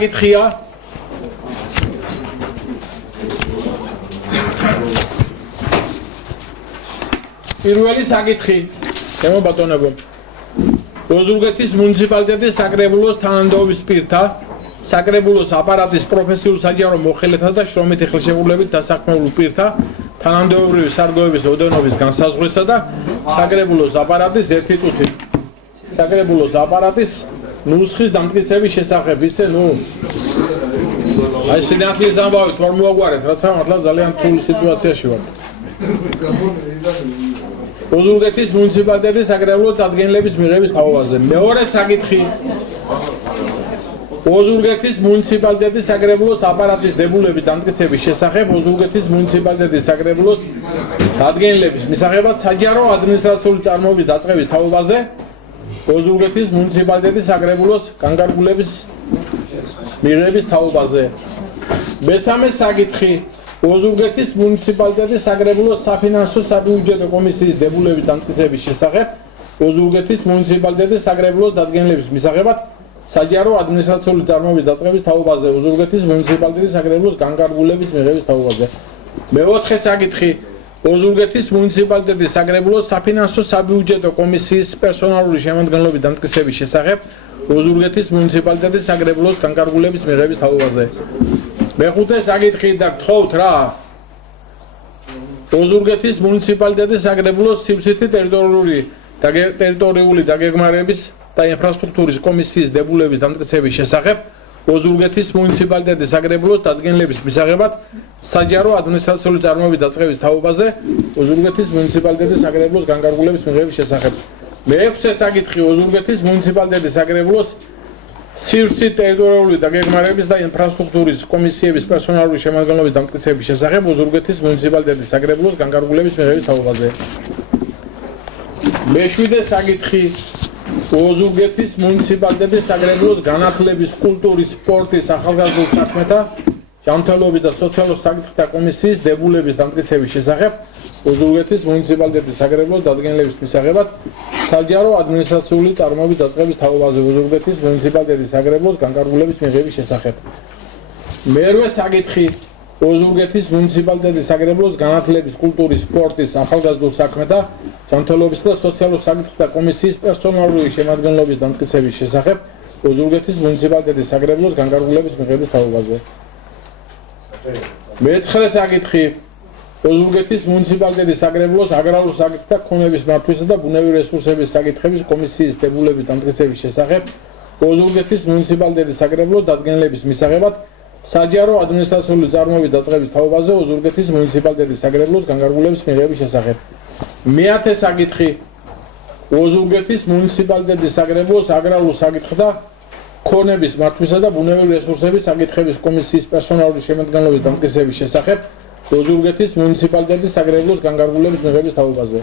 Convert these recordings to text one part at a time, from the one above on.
კითხია პირველი საკითხი ჩემო ბატონებო ოზურგეთის მუნიციპალიტეტის საკრებულოს თანამდებობის პირთა საკრებულოს აპარატის პროფესიულ საჯარო მოხელეთა და შრომით ხელშეკრულებით დასაქმებულ პირთა თანამდებობრივი სარგოების ოდენობის განსაზღვრისა და საკრებულოს აპარატის ერთი წუთი საკრებულოს აპარატის ნუსხის დამტკიცების შესახებ ისე აი სინათლის ამბავით ვარ მოაგვარეთ რაცა მართლა ძალიან რთულ სიტუაციაში ვარ ოზურგეთის მუნიციპალიტეტის საკრებულოს დადგენილების მიღების თაობაზე მეორე საკითხი ოზურგეთის მუნიციპალიტეტის საკრებულოს აპარატის დებულების დამტკიცების შესახებ ოზურგეთის მუნიციპალიტეტის საკრებულოს დადგენილების მისაღებად საჯარო ადმინისტრაციული წარმოების დაწყების თაობაზე ოზურგეთის მუნიციპალიტეტის საკრებულოს განკარგულების მიღების თაობაზე მესამე საკითხი ოზურგეთის მუნიციპალიტეტის საკრებულოს საფინანსო საბიუჯეტო კომისიის დებულების დამტკიცების შესახებ ოზურგეთის მუნიციპალიტეტის საკრებულოს დადგენილების მისაღებად საჯარო ადმინისტრაციული წარმოების დაწყების თაობაზე ოზურგეთის მუნიციპალიტეტის საკრებულოს განკარგულების მიღების თაობაზე მეოთხე საკითხი ოზურგეთის მუნიციპალიტეტის საკრებულოს საფინანსო საბიუჯეტო კომისიის პერსონალური შემადგენლობის დამტკიცების შესახებ ოზურგეთის მუნიციპალიტეტის საკრებულოს განკარგულების მიღების თაობაზე მეხუთე საკითხი და გთხოვთ რა ოზურგეთის მუნიციპალიტეტის საკრებულოს სივრცითი ტერიტორიული დაგეგმარების და ინფრასტრუქტურის კომისიის დებულების დამტკიცების შესახებ ოზურგეთის მუნიციპალიტეტის საკრებულოს დადგენილების მისაღებად საჯარო ადმინისტრაციული წარმოების დაწყების თაობაზე ოზურგეთის მუნიციპალიტეტის საკრებულოს განკარგულების მიღების შესახებ მეექვსე საკითხი ოზურგეთის მუნიციპალიტეტის საკრებულოს სივრცით ტერიტორიული დაგეგმარების და ინფრასტრუქტურის კომისიების პერსონალური შემადგენლობის დამტკიცების შესახებ ოზურგეთის მუნიციპალიტეტის საკრებულოს განკარგულების მიღების თაობაზე მეშვიდე საკითხი ოზურგეთის მუნიციპალიტეტის საკრებულოს განათლების, კულტურის, სპორტის, ახალგაზრდულ საქმეთა, ჯანმრთელობის და სოციალურ საკითხთა კომისიის დებულების დამტკიცების შესახებ ოზურგეთის მუნიციპალიტეტის საკრებულოს დადგენილების მისაღებად საჯარო ადმინისტრაციული წარმოების დაწყების თაობაზე ოზურგეთის მუნიციპალიტეტის საკრებულოს განკარგულების მიღების შესახებ მერვე საკითხი ოზურგეთის მუნიციპალიტეტის საკრებულოს განათლების, კულტურის, სპორტის, ახალგაზრდულ საქმეთა, ჯანმრთელობის და სოციალურ საკითხთა კომისიის პერსონალური შემადგენლობის დამტკიცების შესახებ ოზურგეთის მუნიციპალიტეტის საკრებულოს განკარგულების მიღების თაობაზე მეცხრე საკითხი ოზურგეთის მუნიციპალიტეტის საკრებულოს აგრარულ საკითხთა ქონების მართვისა და ბუნებრივი რესურსების საკითხების კომისიის დებულების დამტკიცების შესახებ ოზურგეთის მუნიციპალიტეტის საკრებულოს დადგენილების მისაღებად საჯარო ადმინისტრაციული წარმოების დაწყების თაობაზე ოზურგეთის მუნიციპალიტეტის საკრებულოს განკარგულების მიღების შესახებ მეათე საკითხი ოზურგეთის მუნიციპალიტეტის საკრებულოს აგრარულ საკითხთა ქონების მართვისა და ბუნებრივი რესურსების საკითხების კომისიის პერსონალური შემადგენლობის დამტკიცების შესახებ ოზურგეთის მუნიციპალიტეტის საკრებულოს განკარგულების მიღების თაობაზე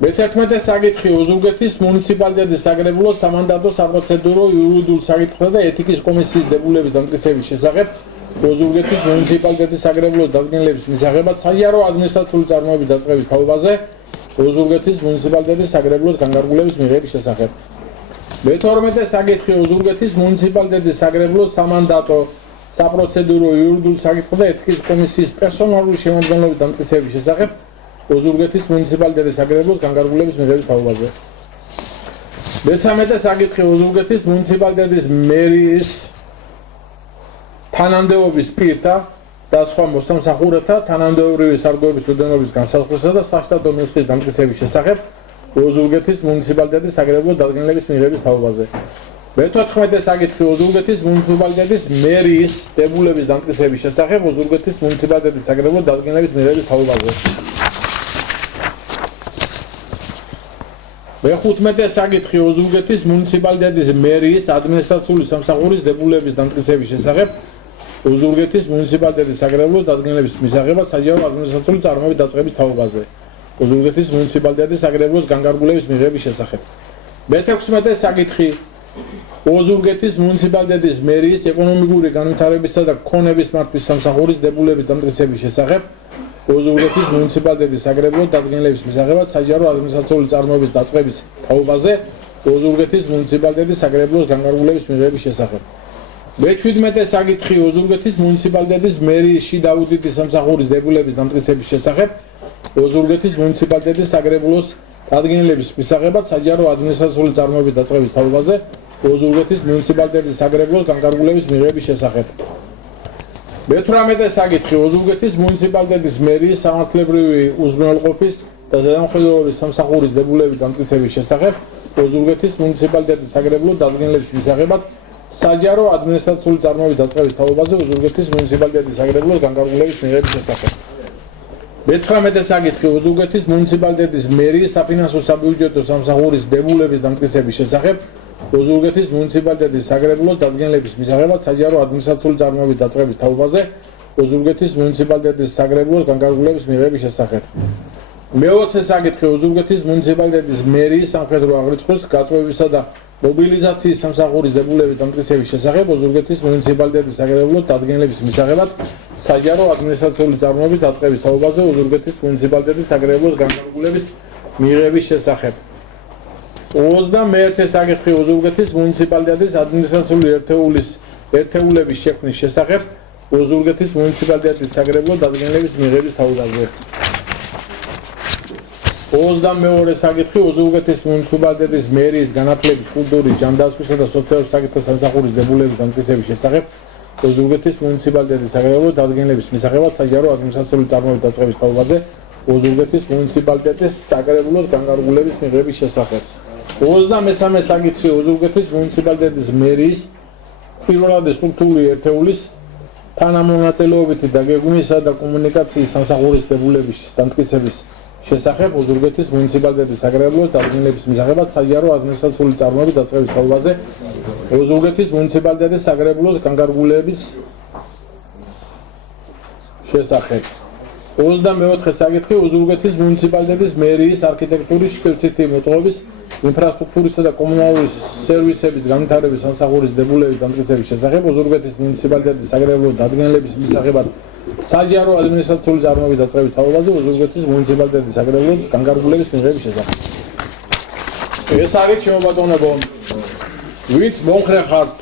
მე-11 საკითხი ოზურგეთის მუნიციპალიტეტის საკრებულოს სამანდატო საპროცედურო იურიდიულ საკითხთა და ეთიკის კომისიის დებულების დამტკიცების შესახებ ოზურგეთის მუნიციპალიტეტის საკრებულოს დადგენილების მისაღებად საჯარო ადმინისტრაციული წარმოების დაწყების თაობაზე ოზურგეთის მუნიციპალიტეტის საკრებულოს განკარგულების მიღების შესახებ მე-12 საკითხი ოზურგეთის მუნიციპალიტეტის საკრებულოს სამანდატო საპროცედურო იურიდიულ საკითხთა და ეთიკის კომისიის პერსონალური შემადგენლობის დამტკიცების შესახებ ოზურგეთის მუნიციპალიტეტის საკრებულოს განკარგულების მიღების თაობაზე მე-13 საკითხი ოზურგეთის მუნიციპალიტეტის მერის თანამდებობის პირთა და სხვა მოსამსახურეთა თანამდებობრივი სარგოების ოდენობის განსაზღვრისა და საშტატო ნუსხის დამტკიცების შესახებ ოზურგეთის მუნიციპალიტეტის საკრებულოს დადგენილების მიღების თაობაზე მე-14 საკითხი ოზურგეთის მუნიციპალიტეტის მერის დებულების დამტკიცების შესახებ ოზურგეთის მუნიციპალიტეტის საკრებულოს დადგენილების მიღების თაობაზე მე-15 საკითხი ოზურგეთის მუნიციპალიტეტის მერის ადმინისტრაციული სამსახურის დებულების დამტკიცების შესახებ ოზურგეთის მუნიციპალიტეტის საკრებულოს დადგენილების მისაღებად საჯარო ადმინისტრაციული წარმოების დაწყების თაობაზე ოზურგეთის მუნიციპალიტეტის საკრებულოს განკარგულების მიღების შესახებ მე-16 საკითხი ოზურგეთის მუნიციპალიტეტის მერის ეკონომიკური განვითარებისა და ქონების მართვის სამსახურის დებულების დამტკიცების შესახებ ოზურგეთის მუნიციპალიტეტის საკრებულოს დადგენილების მისაღებად საჯარო ადმინისტრაციული წარმოების დაწყების თაობაზე ოზურგეთის მუნიციპალიტეტის საგარეებლოს განკარგულების მიღების შესახებ. მე-17 საკითხი ოზურგეთის მუნიციპალიტეტის მერის შიდაუდიდის სამსახურის დებულების დამტკიცების შესახებ ოზურგეთის მუნიციპალიტეტის საგარეებლოს დადგენილების მისაღებად საჯარო ადმინისტრაციული წარმოების დაწყების თაობაზე ოზურგეთის მუნიციპალიტეტის საგარეებლოს განკარგულების მიღების შესახებ. მე-18 საკითხი ოზურგეთის მუნიციპალიტეტის მერის სამართლებრივი უზრუნველყოფის და ზედამხედველობის სამსახურის დებულების დამტკიცების შესახებ ოზურგეთის მუნიციპალიტეტის საგარეებლოს დადგენილების მისაღებად საჯარო ადმინისტრაციული წარმოების დაწყების თაობაზე ოზურგეთის მუნიციპალიტეტის საგარეებლოს განკარგულების მიღების შესახებ. მე-19 საკითხი ოზურგეთის მუნიციპალიტეტის მერის საფინანსო საბიუჯეტო სამსახურის დებულების დამტკიცების შესახებ ოზურგეთის მუნიციპალიტეტის საგარეებლოს დადგენილების მისაღებად საჯარო ადმინისტრაციული წარმოების დაწყების თაობაზე ოზურგეთის მუნიციპალიტეტის საგარეებლოს განკარგულების მიღების შესახებ. მე-20 საკითხი ოზურგეთის მუნიციპალიტეტის მერის სამხედრო აღრიცხვის გაწვევისა და მობილიზაციის სამსახურის დებულების დამტკიცების შესახებ ოზურგეთის მუნიციპალიტეტის საგარეებლოს დადგენილების მისაღებად საჯარო ადმინისტრაციული წარმოების დაწყების თაობაზე ოზურგეთის მუნიციპალიტეტის საგარეებლოს განკარგულების მიღების შესახებ. 21 საკითხი ოზურგეთის მუნიციპალიტეტის ადმინისტრაციული ერთეულების შექმნის შესახებ ოზურგეთის მუნიციპალიტეტის საგარეებლოს დადგენილების მიღების თაობაზე. 22 საკითხი ოზურგეთის მუნიციპალიტეტის მერის განათლების, კულტურის, ჯანდაცვისა და სოციალურ საკითხთა სამსახურის დებულების დამტკიცების შესახებ ოზურგეთის მუნიციპალიტეტის საგარეებლოს დადგენილების მისაღებად საჯარო ადმინისტრაციული წარმოების დაწყების თაობაზე ოზურგეთის მუნიციპალიტეტის საგარეებლოს განკარგულების მიღების შესახებ. 23 საკითხი ოზურგეთის მუნიციპალიტეტის მერის პირველადი სტრუქტურული ერთეულის თანამონაწილეობითი დაგეგმვისა და კომუნიკაციის სამსახურის დებულების დამტკიცების შესახებ ოზურგეთის მუნიციპალიტეტის საგარეებლოს დადგენილების მისაღებად საჯარო ადმინისტრაციული წარმოების დაწყების თაობაზე ოზურგეთის მუნიციპალიტეტის საგარეებლოს განკარგულების შესახებ. 24 საკითხი ოზურგეთის მუნიციპალიტეტის მერის არქიტექტურის შტოცითი მოწყობის ინფრასტრუქტურისა და კომუნალური სერვისების განვითარების სამსახურის დებულების დამტკიცების შესახებ ოზურგეთის მუნიციპალიტეტის საგარეებლოს დადგენილების მისაღებად საჯარო ადმინისტრაციული წარმოების დაწყების თაობაზე ოზურგეთის მუნიციპალიტეტის საგარეებლოს განკარგულების მიღების შესახებ. ეს არის ჩემო ბატონებო, ვინც მომხრე ხართ,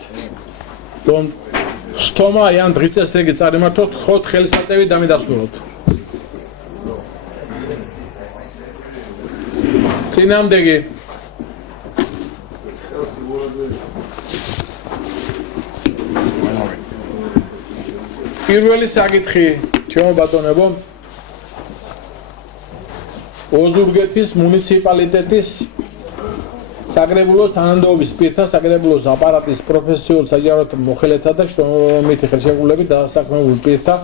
რომ სტომა ან დღის წესრიგი წარიმართოთ, ხოთ ხელსაწევი დამიდასტუროთ. წინამდეგი პირველი საკითხი, ჩემო ბატონებო, ოზურგეთის მუნიციპალიტეტის საგარეებლოს თანამდებობის პირთა საგარეებლოს აპარატის პროფესიულ საჯაროდ მოხელეთა და შრომითი ხელშეკრულებით დასაქმებულ პირთა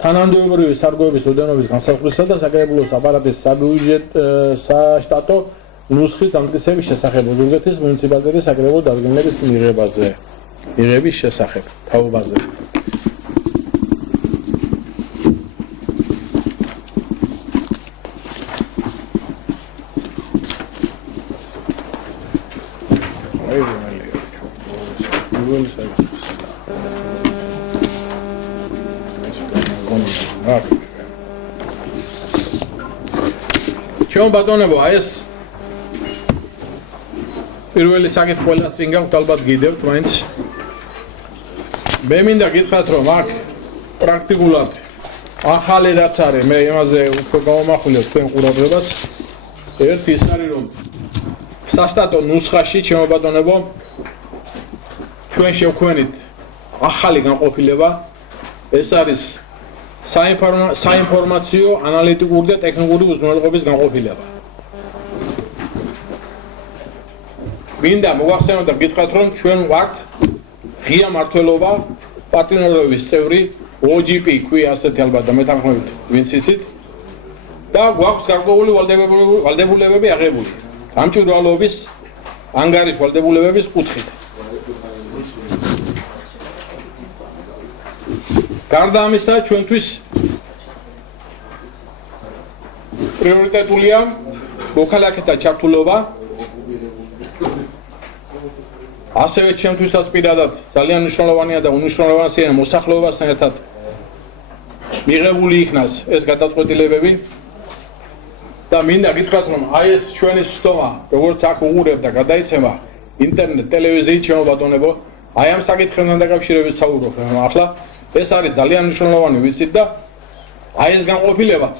თანამდებობრივი სარგოების ოდენობის განსაზღვრისა და საგარეებლოს აპარატის საშტატო ნუსხის დამტკიცების შესახებ ოზურგეთის მუნიციპალიტეტის საგარეებლოს დადგენილების მიღების შესახებ თაობაზე. ჩემო ბატონებო, ეს პირველი საკითხი ყველას წინ გაქვთ, ალბათ გიდევთ, მაინც მე მინდა გითხრათ, რომ აქ პრაქტიკულად ახალი რაც არის, მე იმაზე უფრო გავამახვილებ თქვენ ყურადღებას. ერთი ის არის, რომ სასტატო ნუსხაში, ჩემო ბატონებო, ჩვენ შევქმნით ახალი განყოფილება, ეს არის საინფორმაციო, ანალიტიკური და ტექნიკური უზრუნველყოფის განყოფილება. მინდა მოგახსენოთ და გითხრათ, რომ ჩვენ ვართ ღია მმართველობა, პარტნიორობის წევრი, OGP ქვია ასეთი ალბათ და მეთანხმებით ვინც იცით და გვაქვს გარკვეული ვალდებულებები აღებული. გამჭვირვალობის, ანგარიშ ვალდებულებების კუთხით. გარდა ამისა, ჩვენთვის პრიორიტეტულია მოქალაქეთა ჩართულობა. ასევე ჩემთვისაც პირადად ძალიან მნიშვნელოვანია და უნიშნულოვანია მოსახლეობასთან ერთად მიღებული იქნას ეს გადაწყვეტილებები. და მინდა გითხრათ რომ აი ეს ჩვენი სტომა როგორც აქ უყურებთ და გადაიცემა ინტერნეტ ტელევიზიით ჩემო ბატონებო აი ამ საკითხებთან დაკავშირებით საუბრობ ახლა ეს არის ძალიან მნიშვნელოვანი ვიცით და აი ეს განყოფილებაც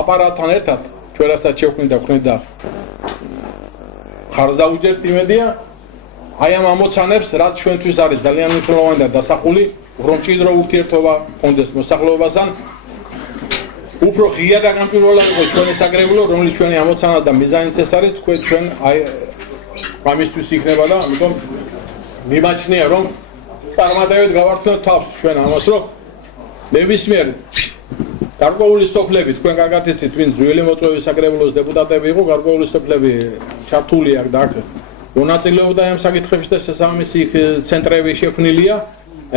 აპარატთან ერთად ჩვენ რასაც შევქმნით და ვქმნით და ხარს დაუჭერთ იმედია აი ამ ამოცანებს რაც ჩვენთვის არის ძალიან მნიშვნელოვანი და დასახული რომ ჭიდრო ურთიერთობა ჰქონდეს მოსახლეობასთან უფრო ღია და განპირობლად იყო ჩვენი საკრებულო რომელიც ჩვენი ამოცანა და მიზანიც ეს არის თქვენ ჩვენ აი ამისთვის იქნება და ამიტომ მიმაჩნია რომ წარმატებით გავართოთ თავს ჩვენ ამას რომ ნებისმიერ გარკვეული სოფლები თქვენ კარგად იცით ვინ ძველი მოწვევის საკრებულოს დეპუტატები იყო გარკვეული სოფლები ჩართული აქ და აქ მონაწილეობდა ამ საკითხებში და შესაბამისი ცენტრები შექმნილია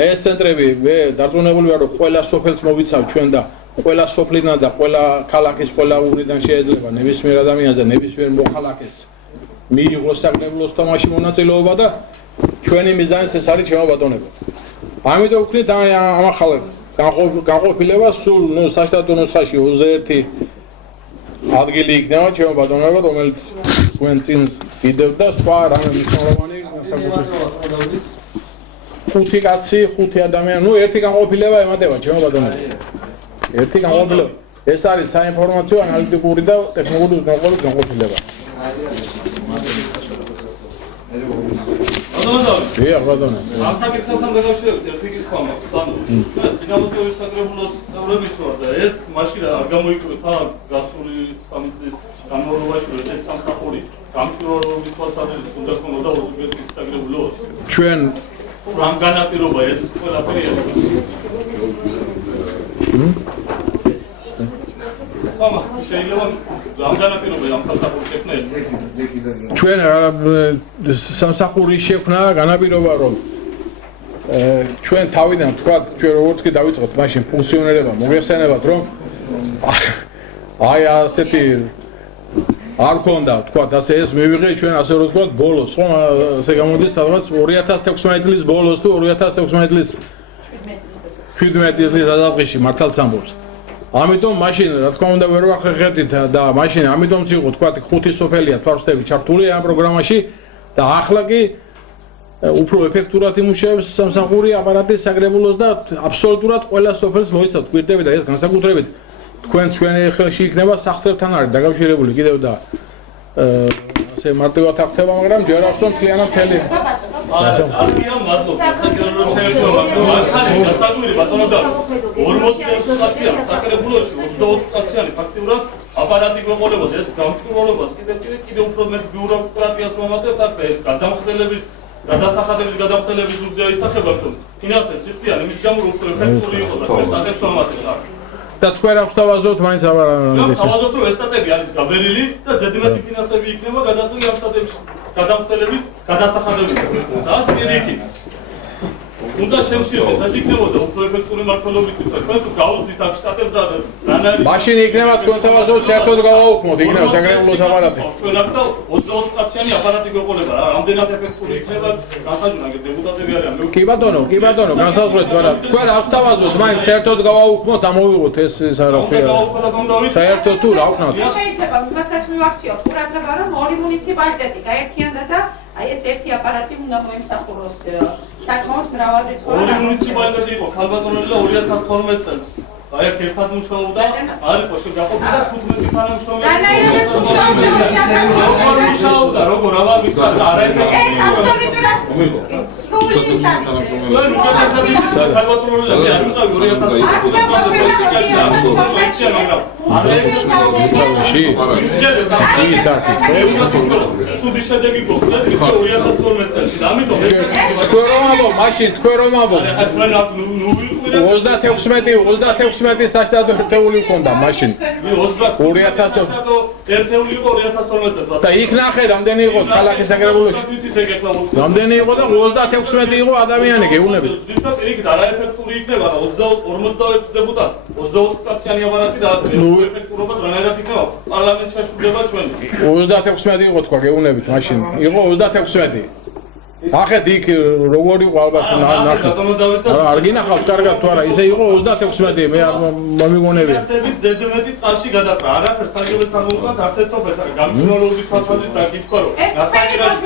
ეს ცენტრები მე დარწმუნებული ვარ რომ ყველა სოფელს მოვიცავ ჩვენ და ყველა სოფლიდან და ყველა ქალაქის ყველა ურიდან შეიძლება ნებისმიერ ადამიანს და ნებისმიერ მოქალაქეს მიიღოს საკრებულოს თამაში მონაწილეობა და ჩვენი მიზანიც ეს არის ჩემო ბატონებო. ამიტომ ვქნით ამ ახალ განყოფილება სულ საშტატო ნუსხაში 21 ადგილი იქნება ჩემო ბატონებო რომელიც თქვენ წინ კიდევ და სხვა რამე მნიშვნელოვანი საკუთრებით 5 კაცი 5 ადამიანი ერთი განყოფილება ემატება ჩემო ბატონებო. ერთი განყოფილება ეს არის საინფორმაციო ანალიტიკური და ტექნიკური უზრუნველყოფის განყოფილება. Ia, bădone. Am sakitham gadavshirevit erti kითხვა მაქვს. ანუ სინამდვილეში საკრებულოს წევრების ვარ და ეს მაშინ არ გამოიკრება გასული 3 წლის განმავლობაში ერთ სამსახური გამჭვირვალობის თვალსაზრისით უნდა ხმოდა ოზურგეთის საკრებულოს. ჩვენ რამ განაპირობა ეს ყველაფერი შეიძლება რამ განაპირობა ამ სამსახურის შექმნა ჩვენ სამსახურის შექმნა განაპირობა რომ ჩვენ თავიდან თქვა ჩვენ როგორც კი დავიწყოთ მაშინ ფუნქციონირება მოიხსენებათ რომ აი ასეთი არ ქონდა თქვა ასე ეს მივიღე ჩვენ ასე რომ თქვა ბოლოს ხო ასე გამოდის სადღაც 2016 წლის ბოლოს თუ 2016 წლის 17 წლის დასაწყისში მართალს ამბობს ამიტომ მაშინ რა თქმა უნდა ვერ ვახერხებდით და მაშინ ამიტომც იყო თქვა 5 სოფელია თვალსწრაფი ჩართული ამ პროგრამაში და ახლა კი უფრო ეფექტურად იმუშავებს სამსახური აპარატის საკრებულოს და აბსოლუტურად ყველა სოფელს მოიცავთ გვირდები და ეს განსაკუთრებით თქვენ ჩვენი ხელში იქნება სახსრებთან არის დაკავშირებული კიდევ და ასე მარტივად აღხდება მაგრამ ჯერ ახსოვს მთლიანად მთელი არქია მადლობა საკრებულოს შეერთება მაგრამ გასაგვირი ბატონო და 40 კაცია საკრებულოში 24 კაციანი ფაქტიურად აპარატი გვეყოლებოდა ეს გამჭვირვალობას კიდევ უფრო მეტ ბიუროკრატიას მომატებთ აქ ეს გადამხდელების გადასახადების გადამხდელების უძია ისახება რომ ფინანსებს იხდიან იმის გამო რომ უფრო ეფექტური იყო და ეს სტატებს მომატებთ და თქვენ აქვს თავაზობთ მაინც აბარანებს. თავაზობთ რომ ეს სტატები არის გაბერილი და ზედმეტი ფინანსები იქნება გადაწყვეტილი ამ სტატების გადამხდელების გადასახადებისგან. და პირიქით უნდა შევსიოთ ეს იქნებოდა უფრო ეფექტური მმართველობით და ჩვენ თუ გავუძვით აქ შტატებს და რანაირი მაშინ იქნება თქვენ თავაზობთ საერთოდ გავაუქმოთ იქნება საკრებულოს აპარატი. ჩვენ აქ და 24 კაციანი აპარატი გვეყოლება რა რამდენად ეფექტური იქნება განსაზღვრავ დეპუტატები არიან კი ბატონო განსაზღვრეთ მაგრამ თქვენ აქვს თავაზობთ მაინც საერთოდ გავაუქმოთ ამოვიღოთ ეს არაფერი საერთოდ თუ რა ვქნათ შეიძლება მასაც მივაქციოთ ყურადღება რომ ორი მუნიციპალიტეტი გაერთიანდა და აი ეს ერთი აპარატი უნდა მოემსახუროს საკმაოდ მრავალრიცხოვანი ორი მუნიციპალიტეტი იყო ქალბატონელი და 2012 წელს აი აქ ერთად მუშაობდა არ იყო შეგაყოფილი და 15 თანამშრომელი მუშაობდა როგორ ამა მითხარ არაერთად ეს აბსოლუტურად თქვენ რომ ამბობთ 36 საშტატო ერთეული მქონდა მაშინ 2000 ერთეული იყო 2012 წელს და იქ ნახე რამდენი იყო ქალაქის საკრებულოში რამდენი იყო და 36 იყო ადამიანი გეუბნებით იქ არაეფექტური იქნება 46 დეპუტატს 24 კაციანი აპარატი და ეფექტურობა რანაირად იქნება პარლამენტში შეშუდება ჩვენ 36 იყო თქვა გეუბნებით მაშინ იყო 36 ახეთ იქ როგორი იყო ალბათ ნახე არ გინახავს კარგად თუ არა ისე იყო 36 მე არ მომიგონებია ინტერესების ზედმეტი წყალში გადაყრა არაფერ საგებად სამოუხმოს არც ერთობეს არის გამჩნევლობის თვალსაზრისით დაგითქვა რომ დასაგირაში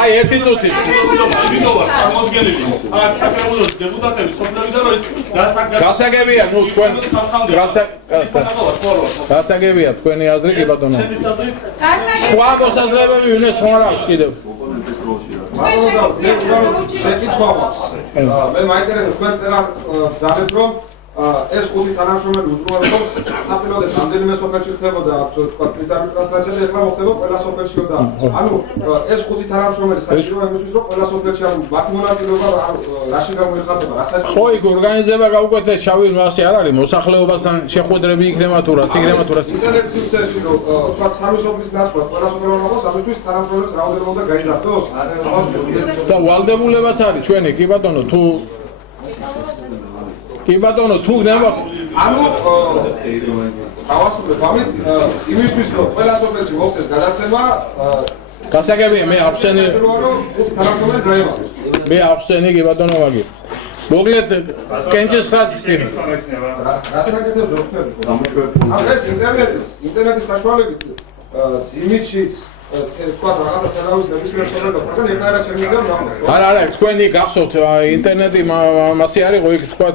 აი ერთი წუთი წარმოადგენელი აქ საკრებულოს დეპუტატები სოფლები და ის გასაგებია ნუ თქვენ გასაგებია თქვენი აზრი კი ბატონო სხვა მოსაზრებები ვინმეს ხომ არ აქვს კიდევ შეკითხვა მაქვს მე მაინტერესებს თქვენ წერა ძაბეთ რომ ეს ხუთი თანამშრომელი უზრუნველყოფს საპიროდე რამდენიმე სოფელში ხდებოდა თქვა პრინციპი ტრანსლაცია ეხლა მოხდება ყველა სოფელშიო და ანუ ეს ხუთი თანამშრომელი საჭიროა იმისთვის რომ ყველა სოფელში ანუ მათი მონაწილეობა რაში გამოიხატება რა საჭირო ხო იქ ორგანიზება გაუკეთეს შავი მასე არ არის მოსახლეობასთან შეხვედრები იქნება თუ რაც იქნება თუ რაც ინტერნეტ სივრცეში რომ თქვა სამი სოფლის ნაცვლად ყველა სოფელი მოყავს ამისთვის თანამშრომლებს რაოდენობა უნდა გაიზარდოს და ვალდებულებაც არის ჩვენი კი ბატონო თუ კი ბატონო თუ გნება ანუ ავასრულებ ამით იმისთვის რომ ყველა სოფელში მოხდეს გადაცემა გასაგებია მე ახსენი თანამშრომლები დაემატოს მე ახსენი კი ბატონო ვაგი მოგლეთ კენჭის ხაზი რასაკეთებს დოქტორი ამ ეს ინტერნეტის საშუალებით ძიმითშიც თქვა რაღაცა თელავის ნებისმიერ სოფელთან ერთად შემიძლია არა თქვენი გახსოვთ ინტერნეტი მასე არის ხო იქ თქვა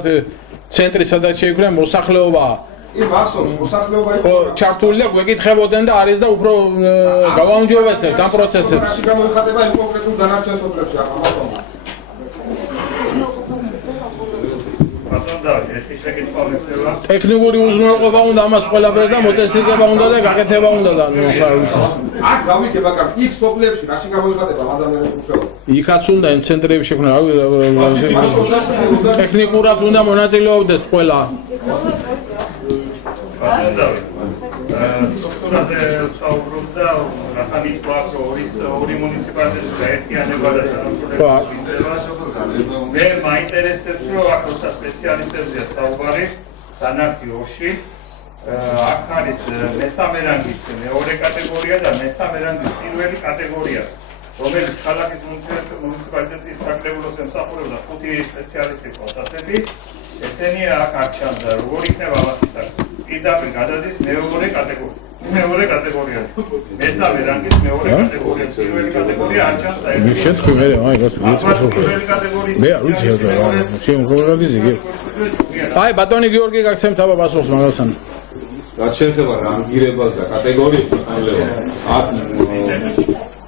ცენტრი სადაც შეიქმნა მოსახლეობა იმ ახსოვს მოსახლეობა ხო ჩართული და გვეკითხებოდნენ და არის და უფრო გავაუმჯობესებთ ამ პროცესებს რაში გამოიხატება იმ კონკრეტულ დანარჩენ სოფლებში ამასო ტექნიკური უზრუნველყოფა უნდა ამას ყველაფერს და მოწესრიგება უნდა და გაკეთება უნდა და აქ გავიგებ აკარ იქ სოფლებში რაში გამოიხატება ადამიანების მუშაობა იქაც უნდა იმ ცენტრები შექმნა ტექნიკურად უნდა მონაწილეობდეს ყველა სტრუქტურაზე საუბრობდა რახანით გვაქვს ორი მუნიციპალიტეტის გაერთიანება და სამშობლოების მე მაინტერესებს რომ აქ როცა სპეციალისტებზეა საუბარი დანარჩი ოში აქ არის მესამე რანგის მეორე კატეგორია და მესამე რანგის პირველი კატეგორია რომელიც ქალაქის მუნიციპალიტეტის საკრებულოს ემსახურებოდა 5 სპეციალისტი ხალხასები ესენი აქ არ ჩანდა როგორ იქნება ამათი საკითხი პირდაპირ გადადის მეორე კატეგორია მესამე რანგის მეორე კატეგორია პირველი კატეგორია არ ჩანს მე შეთქვი მე აი მე არ ვიცი რა შემოგოგიზი აი ბატონი გიორგი გაქცემთ აბა პასუხს მაგასთან რაც შეეხება რანგირებას და კატეგორიებს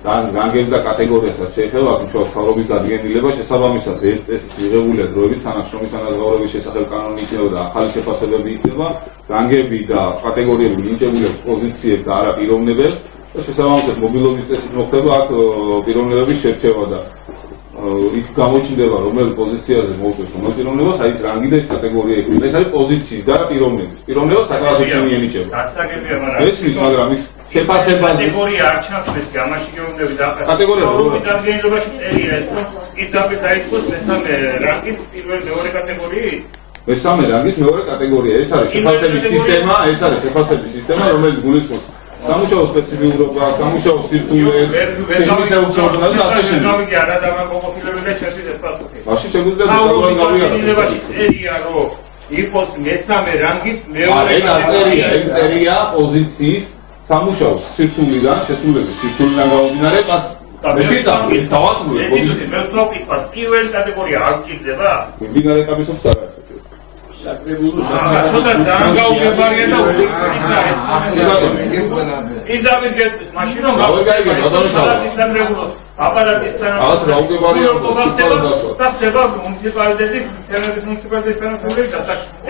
რანგებს და კატეგორიასაც შეეხება აქ ჩვენ თავრობის დადგენილება შესაბამისად ეს წესი მიღებულია დროებით თანამშრომლის ანაზღაურების შესახებ კანონი იქნება და ახალი შეფასებები იქნება რანგები და კატეგორიები მინიჭებულებს პოზიციებს და არა პიროვნებებს და შესაბამისად მობილობის წესით მოხდება აქ პიროვნებების შერჩევა და იქ გამოჩნდება რომელ პოზიციაზე მოუწევს რომელ პიროვნებას აი ეს რანგი და ეს კატეგორია იქნება ეს არის პოზიციის და არა პიროვნების პიროვნება საკმაოდ შეენიჭება გასაგებია მაგრამ ესმის მაგრამ იქ შეფასებაზე კატეგორია არ ჩანს მეთქი ამაში გეუბნები და კატეგორია როგორი დადგენილობაში წერია ეს რომ პირდაპირ დაიწყოს მესამე რანგის პირველი მეორე კატეგორიით მესამე რანგის მეორე კატეგორია ეს არის შეფასების სისტემა რომელიც გულისხმობს სამუშაო სპეციფიურობა, სამუშაო სირთულეს, შეგვიძლია და ასე შემდეგ. გავიგე არა დამაკომპილებელი და შეგვიძლია პასუხი. მაშინ შეგვიძლია დეტალურად გავიაროთ. წერია რომ იყოს მესამე რანგის მეორე კატეგორია. ეგ წერია პოზიციის სამუშაო სირთულიდან, შესრულების სირთულიდან გამომდინარე პასუხი. დავასრულე პოზიცია. მე ვთქვი, პირველი კატეგორია არ გჭირდება? მიმდინარე კაბისობს არა. ცოტა დაანგაუგებარია და პირდაპირ მაშინ რომ აპარატისთან რაღაც რაუგებარია და ხდება მუნიციპალიტეტის თანამშრომლები და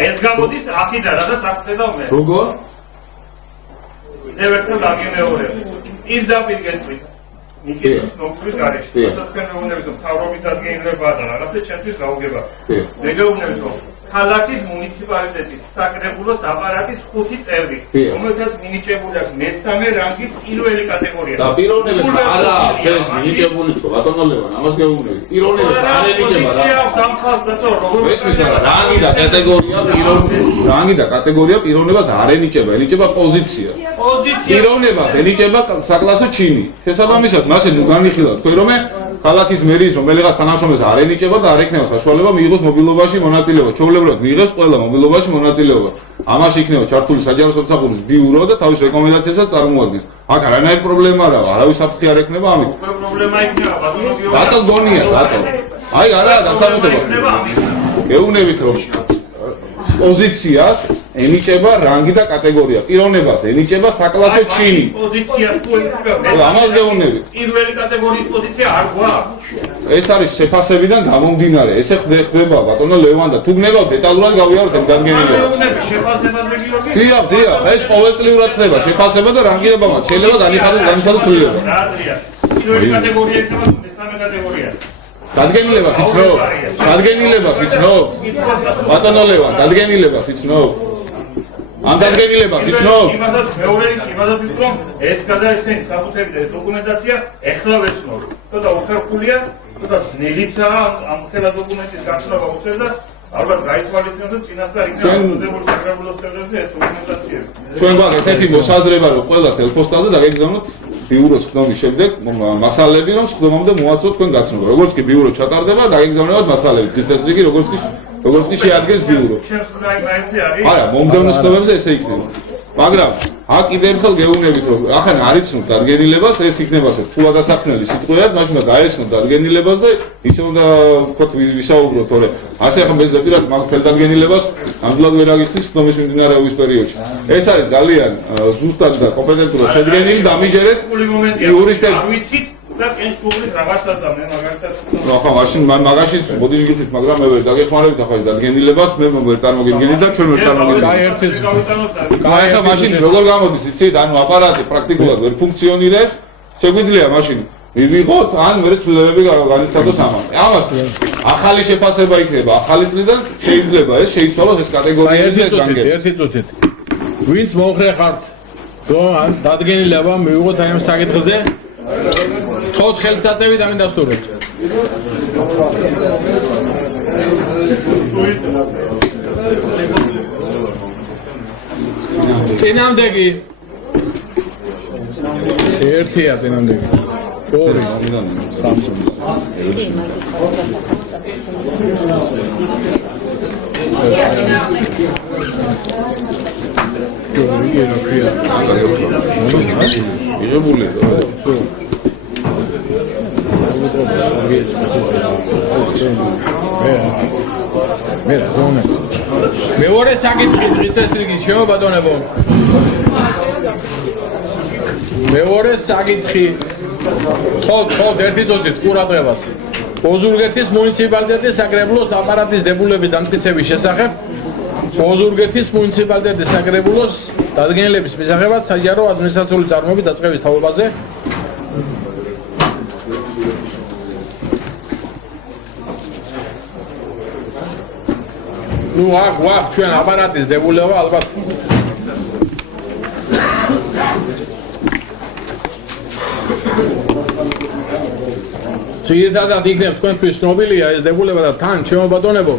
ეს გამოდის აქედან რა და ხდება მე როგორ? მე ვერთხელ დაგიმეორებ პირდაპირ გეტყვით ნიკელის ნოკვრის გარეშე თქვენ მეუბნებით რომ თავრობის დადგენილება და რაღაცა ჩემთვის გაუგება მე გეუბნებით რომ ქალაქის მუნიციპალიტეტის საკრებულოს აპარატის 5 წევრი, რომელსაც მინიჭებული აქვს მესამე რანგის პირველი კატეგორია. და პიროვნებებს არა ეს მინიჭებული ხო ბატონო ლევან ამას გეუბნები. პიროვნებებს არ ენიჭება რა. ეს ის არა რანგი და კატეგორია პიროვნებას არ ენიჭება, ენიჭება პოზიცია. პიროვნებას ენიჭება საკლასო ჩინი. შესაბამისად, მასე ნუ განიხილავთ თქვენ რომ ქალაქის მერის რომელიღაც თანამშრომელს არ ენიჭება და არ ექნება საშუალება მიიღოს მობილობაში მონაწილეობა. ჩვეულებრივად მიიღებს ყველა მობილობაში მონაწილეობა. ამაში იქნება ჩართული საჯარო სამსახურის ბიურო და თავის რეკომენდაციებსაც წარმოადგენს. აქ არანაირი პრობლემა არაა, არავის საფრთხე არ ექნება ამით. პრობლემა იქნება ბატონო. ბატონ გონია, ბატონ. აი არა დასამოთება. გეუბნებით რომ პოზიციას ენიჭება რანგი და კატეგორია. პიროვნებას ენიჭება საკლასო ჩინი. პოზიციას თუ ენიჭება. ამას გეუბნებით. პირველი კატეგორიის პოზიცია არ გვაქვს. ეს არის შეფასებიდან გამომდინარე. ესე ხდება ბატონო ლევან და თუ გნებავთ დეტალურად გავიაროთ ამ დადგენილებას. შეფასებაზე გიორგი. დიახ, ეს ყოველწლიურად ხდება შეფასება და რანგირება მაქვს. შეიძლება განიხადოს ცვლილება. რა აზრია? პირველი კატეგორია იქნება მესამე კატეგორია. დადგენილებას იცნობ? დადგენილებას იცნობ? ბატონო ლევან, დადგენილებას იცნობ? ამ დადგენილებას იცნობ? იმასაც მეორე იმასაც ვიტყვი, ეს გადაეცემ საკუთარი დოკუმენტაცია ეხლა ვეცნობ. ცოტა უხერხულია, ცოტა ძნელიცაა ამ ხელა დოკუმენტის გაცნობა უწევდა. ალბათ გაითვალისწინოთ და წინასწარ იქნება დაგებული საკრებულოს წევრებზე ეს დოკუმენტაციები. ჩვენ გვაქვს ესეთი მოსაზრება რომ ყველას ელფოსტალზე დაგეგმოთ ბიუროს ხდომის შემდეგ მასალები რომ ხდომამდე მოასწროთ თქვენ გაცნობა. როგორც კი ბიურო ჩატარდება, დაგეგმავთ მასალები. ის ეს რიგი როგორც კი შეადგენს ბიურო. არა, მომდევნო ხდომებზე ესე იქნება. მაგრამ აქ კიდევ ერთხელ გეუბნებით რომ ახლა არ იცნობ დადგენილებას, ეს იქნება თუ ადასახმელი სიტყვებად, მაშინ უნდა გაესწროთ დადგენილებას და ისე უნდა ვთქვათ ვისაუბროთ, თორე ასე ახლა მე ზედაპირად მაგ თელ დადგენილებას ამდლად ვერ აგიხსნის ხდომის მიმდინარეობის პერიოდში. ეს არის ძალიან ზუსტად და კომპეტენტურად შედგენილი და ამიჯერეთ იურისტები. არ ვიცით და კენშუბლით რაღაცა და მე მაგალითად ნუ ახლა მაშინ მაგაში ბოდიში გიხდით, მაგრამ მე ვერ დაგეხმარებით ახლა ეს დადგენილებას, მე ვერ წარმოგიდგენით და ჩვენ ვერ წარმოგიდგენით. აი ერთი აი ახლა მაშინ როგორ გამოდის იცით, ანუ აპარატი პრაქტიკულად ვერ ფუნქციონირებს, შეგვიძლია მაშინ მივიღოთ, ან მე ცვლილებები განიცადოს ამან. ამას ახალი შეფასება იქნება, ახალი წლიდან შეიძლება ეს შეიცვალოს ეს კატეგორიები და ეს რანგები. ერთი წუთით. ვინც მომხრე ხართ, რომ ამ დადგენილება მივიღოთ აი ამ საკითხზე? თოთ ხელსაწევი დამიდასტუროთ. წინამდეგი. ერთია წინამდეგი. ორი. სამი. იღებული მე რა ზონა მეორე საკითხი დღის ეს რიგი შევა ბატონებო მეორე საკითხი ხო ერთი წუთით ყურადღებას ოზურგეთის მუნიციპალიტეტის საკრებულოს აპარატის დებულების დამტკიცების შესახებ ოზურგეთის მუნიციპალიტეტის საკრებულოს დადგენილების მისაღებად საჯარო ადმინისტრაციული წარმოების დაწყების თაობაზე ნუ აქ ჩვენ აპარატის დებულება ალბათ ძირითადად იქნებ თქვენთვის ცნობილია ეს დებულება და თან ჩემო ბატონებო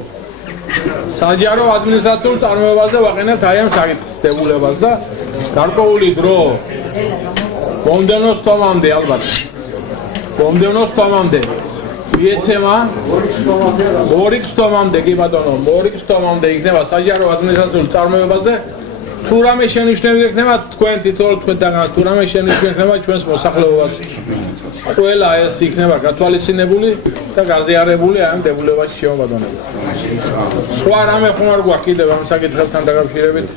საჯარო ადმინისტრაციულ წარმოებაზე ვაყენებთ აი ამ საკითხის დებულებას და გარკვეული დრო მომდევნო თვამდე ალბათ მომდევნო თვამდე მიეცემა 2 თვამდე კი ბატონო 2 თვამდე იქნება საჯარო ადმინისტრაციულ წარმოებაზე თუ რამე შენიშვნები ექნება თქვენ თითოეულ თქვენთან თუ რამე შენიშვნები ექნება ჩვენს მოსახლეობას ყველა ეს იქნება გათვალისწინებული და გაზიარებული ამ დებულებაში ჩემო ბატონებო სხვა რამე ხომ არ გვაქვს კიდევ ამ საკითხებთან დაკავშირებით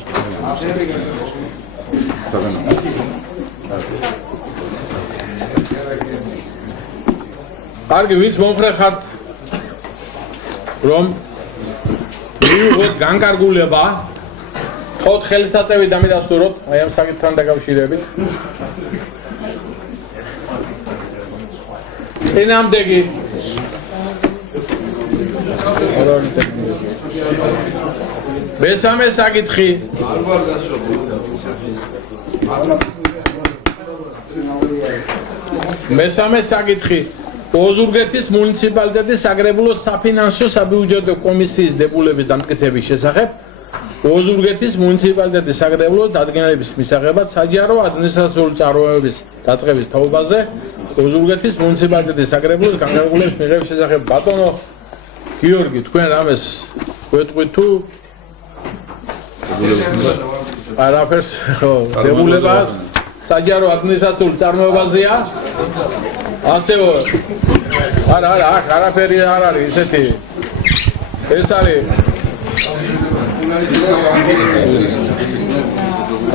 კარგი ვინც მომხრე ხართ რომ მივიღოთ განკარგულება ხოთ ხელსაწევი დამიდასტუროთ აი ამ საკითხთან დაკავშირებით წინამდეგი მესამე საკითხი მესამე საკითხი ოზურგეთის მუნიციპალიტეტის საგრებულოს საფინანსო საბიუჯეტო კომისიის დებულების დამტკიცების შესახებ ოზურგეთის მუნიციპალიტეტის საგრებულოს დადგენილების მისაღებად საჯარო ადმინისტრაციული წარმოებების დაწყების თაობაზე ოზურგეთის მუნიციპალიტეტის საგრებულოს განკარგულების მიღების შესახებ ბატონო გიორგი თქვენ რამეს გვეტყვით თუ არაფერს ხო დებულებას საჯარო ადმინისტრაციული წარმოებაზეა ასევე არა არაფერი არ არის ისეთი ეს არის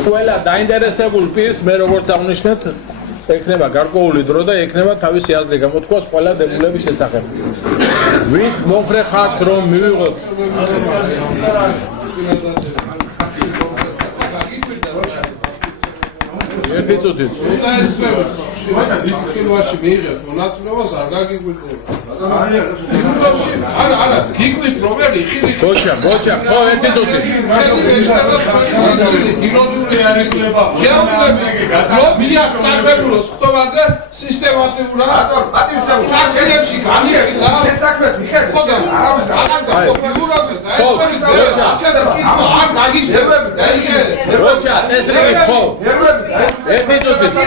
ყველა დაინტერესებულ პირს მე როგორც აღნიშნეთ ექნება გარკვეული დრო და ექნება თავისი აზრი გამოთქვას ყველა დებულების შესახებ ვინც მომხრე ხართ რომ მივიღოთ ერთი წუთით ფილმში მიიღეთ მონაწილეობას არ გაგიგვირდება. არა, გიგვით რომელი ხილი. გოჩა, ხო, ერთი წუთი. ლობია საკრებულოს ხტომაზე სისტემატურად აკციებში გამიერთდა. შესაქმეს მიხედვით. არავის ფიგურაზეც და არ გაგიჟდება. გოჩა, წესრიგით ხო. ერთი წუთი.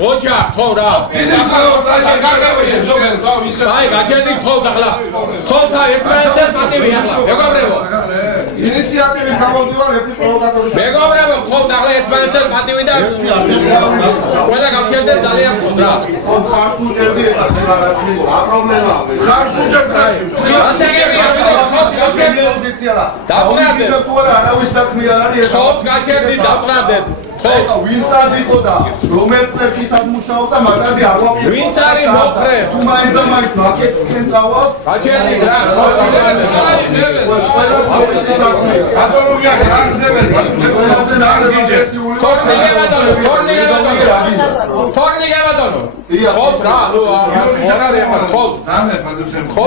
ოჯა, ხო რა. აი, გაჩერდით ხო ახლა. ხოთა ერთმანეთს პატივი ახლა. მეგობრებო. ინიციატივით გამოდივარ ერთი პროვოკატორი. მეგობრებო, ხო ახლა ერთმანეთს პატივი და ყველა გავჩერდეთ ძალიან ხო რა. ხარსუჯერდი ეხლა პრობლემა. ხარსუჯერდი. ასაგებია ხო გავჩერდეთ პოზიცია. დავყრადეთ. თუ არა არავის საქმე არ არის ეს. ხო გაჩერდით დავყრადეთ. ხო, ვინც არ იყო და რომელ წლებში სადმუშაობდა, მაგაზე არ ვაფიქრე. ვინც არის მოხრე? თუ მაინც და მაინც ვაკეთებენ წავალ. გაჩერდით რა, ხო დავყრადეთ. ატოლოგია განძებენ, ყველაზე ნარგიზებული. ქორნიგე ბატონო. ხო რა, ნუ არ არის ახლა ხო. ხო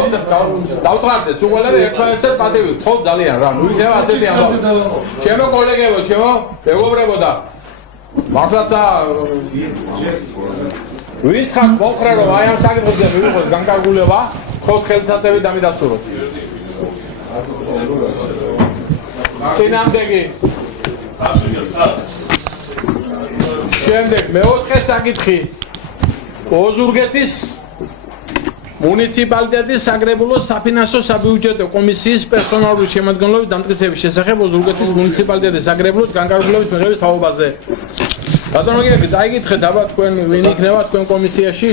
დავყრადეთ, უყოლები ერთმანეთს პატივი. ხო ძალიან რა, ნუ იქნება ასეთი ამბავი. ჩემო კოლეგებო, ჩემო მეგობრებო და მართლაცა ვინც ხარ მოხრე რომ აი ამ საკითხებზე მივიღოთ განკარგულება, ხო ხელსაწევი დამიდასტუროთ. წინამდეგი შემდეგ მეოთხე საკითხი ოზურგეთის მუნიციპალიტეტის საგრებულოს საფინანსო საბიუჯეტო კომისიის პერსონალური შემადგენლობის დამტკიცების შესახებ ოზურგეთის მუნიციპალიტეტის საგრებულოს განკარგულების მიღების თაობაზე. ბატონო გიორგი, წაიგითხეთ დაბა თქვენ ვინ იქნება თქვენ კომისიაში?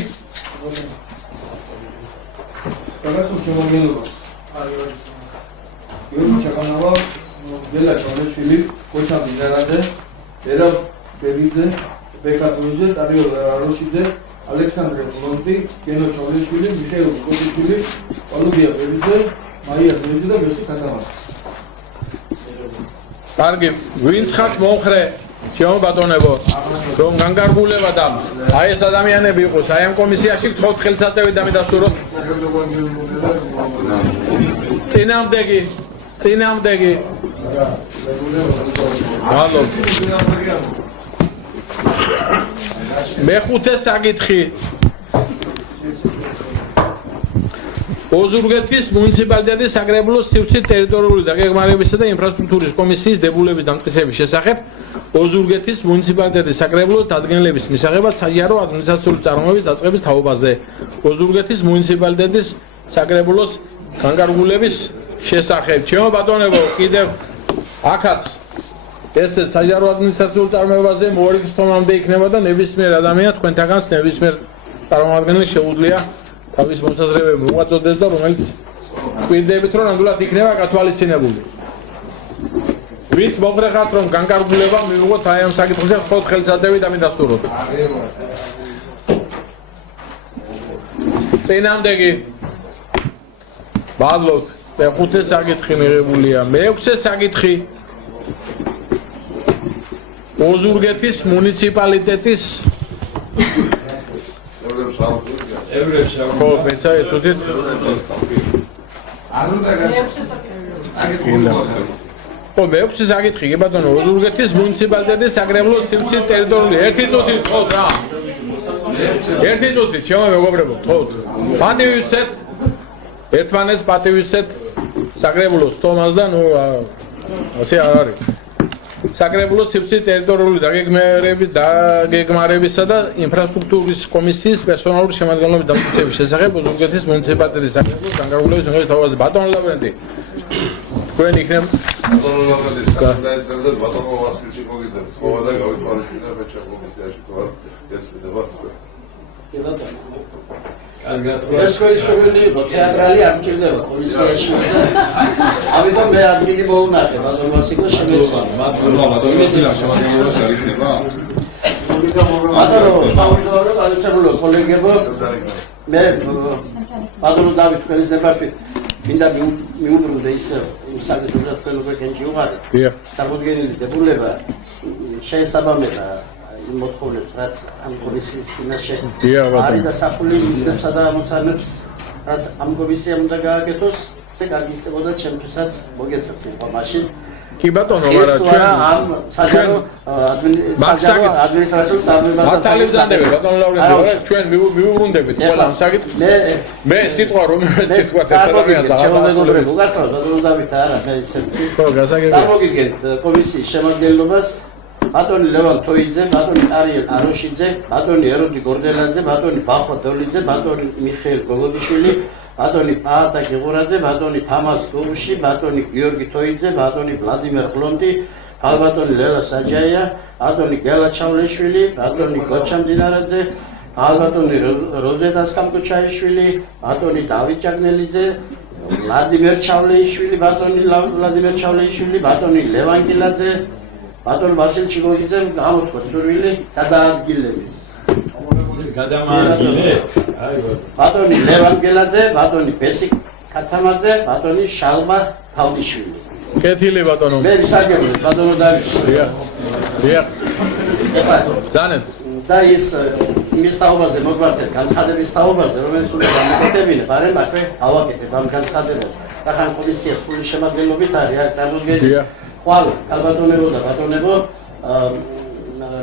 გასულ შემოგენება. გიორგი ჩაკანავა, ბელა ჩონეშვილი, კოჩა მიზარაძე, ერა ბებიძე, ბეკატუიძე, ტარიო აროშიძე, ალექსანდრე ბლონტი, გენო ჩონეშვილი, მიხეილ კოტიშვილი, ოლუგია ბებიძე, მაია ზურიძე და ბესო კატამა. კარგი, ვინც ხართ მომხრე? ჩემო ბატონებო, რომ განკარგულება და აი ეს ადამიანები იყოს აი ამ კომისიაში, გთხოვთ ხელსაწევით დამიდასტუროთ. წინამდეგი. მადლობ. მეხუთე საკითხი. ოზურგეთის მუნიციპალიტეტის საგრებულოს სივრცის ტერიტორიული დაგეგმარებისა და ინფრასტრუქტურის კომისიის დებულების დამტკიცების შესახებ ოზურგეთის მუნიციპალიტეტის საკრებულოს დადგენილების მისაღებად საჯარო ადმინისტრაციული წარმოების დაწყების თაობაზე ოზურგეთის მუნიციპალიტეტის საკრებულოს განკარგულების შესახებ. Ჩემო ბატონებო, კიდევ აქაც ესეც საჯარო ადმინისტრაციულ წარმოებაზე მორიგის თომამდე იქნება და ნებისმიერ ადამიანს თქვენთაგანს ნებისმიერ წარმომადგენელს შეუძლია თავის მოსაზრებები მოუაწოდეს და რომელიც გვირდებით რომ ნამდვილად იქნება გათვალისწინებული. ვინც მოგრეხათ რომ განკარგულება მივიღოთ აი ამ საკითხზე მხოლოდ ხელსაწყოები და მიდასტუროთ. წინამდეგი მადლობთ. მეხუთე საკითხი მიღებულია. მეექვსე საკითხი ოზურგეთის მუნიციპალიტეტის ხო, მეცა ეთუდით ხო, მეექვსე საკითხი კი ბატონო, ოზურგეთის მუნიციპალიტეტის საკრებულოს სივრცის ტერიტორიული ერთი წუთი თხოვთ რა. ერთი წუთი, ჩემო მეგობრებო, თხოვთ. პატივისცეთ ერთმანეთს პატივისცეთ საკრებულოს თომას და ნუ ასე არ არის. საკრებულოს სივრცის ტერიტორიული დაგეგმარებისა და ინფრასტრუქტურის კომისიის პერსონალური შემადგენლობის დამტკიცების შესახებ ოზურგეთის მუნიციპალიტეტის საკრებულოს განკარგულების მიღების თაობაზე. ბატონო ლავრენტი, თქვენ იქნებ ბატონო ლავრენტი, საქართველოს ბატონო ვასილჭი მოგიძებს, ხო და გავიტყარისკენ ფეჭა კომისიაში თუ არ ესწრება თქვენ. ეს ყველასწორი იყო თეატრალი არ მჭირდება კომისიაში და ამიტომ მე ადგილი მოუნახე ბატონო ვასილო შემეცვალა. ბატონო ვასილო შემოგიძებს გაიქნება. ბატონო თავმჯდომარე კვალიფიცირებული კოლეგებო მე ბატონო დავით ყველის დეპარტამენტი მინდა მიუბრუნდე ის საკითხებზე თქვენ უკვე კენჭი უღარეთ. წარმოდგენილი დებულება შეესაბამება მოთხოვნებს რაც ამ კომისიის წინაშე არის და საფული მიზნებსა და ამოცანებს რაც ამ კომისიამ უნდა გააკეთოს, ესე გაგიხდებოდა ჩემთვისაც მოგეცეცხლება მაშინ. კი ბატონო, მაგრამ ჩვენ ამ საჯარო ადმინისტრაციულ წარმოებასთან მართალიზანდები ბატონო ლავრენტი, ჩვენ მივუბრუნდებით ყველა ამ საკითხს. მე სიტყვა რომელიც სიტყვა ადამიანს აღარ უგასწრებთ ბატონო დავით არა მე ისე ხო გასაგებია. წარმოგიდგენთ კომისიის შემადგენლობას ბატონი ლევან თოიძე, ბატონი ტარიელ აროშიძე, ბატონი ეროდი გორდელაძე, ბატონი ბახვა დოლიძე, ბატონი მიხეილ გოგოდიშვილი, ბატონი პაატა გიღურაძე, ბატონი თამას გურუში, ბატონი გიორგი თოიძე, ბატონი ვლადიმერ ხლონტი, ბატონი ლელა საჯაია, ბატონი გელა ჩავლეშვილი, ბატონი გოჩა მდინარაძე, ბატონი როზეტა სკამკუჩაიშვილი, ბატონი დავით ჭაგნელიძე, ვლადიმერ ჩავლეიშვილი, ბატონი ვლადიმერ ჩავლეიშვილი, ბატონი ლევან კილაძე, ბატონ ვასილ ჩიგოიძემ გამოთქვა სურვილი გადაადგილების. გადამაადგილე? ბატონი ლევან გელაძე, ბატონი ბესიკ კათამაძე, ბატონი შალმა თავდიშვილი. კეთილი ბატონო. მე ვისაგებდი ბატონო დავითშვილი. დიახ. ზანეთ. და ის იმის თაობაზე მოგვართეთ განცხადების თაობაზე, რომელიც უნდა გამოკეთებინა, მაგრამ აქვე ავაკეთებ ამ განცხადებას. რახან კომისიას ფულის შემადგენლობით არის წარმოდგენილი. ხვალ ალბატონებო და ბატონებო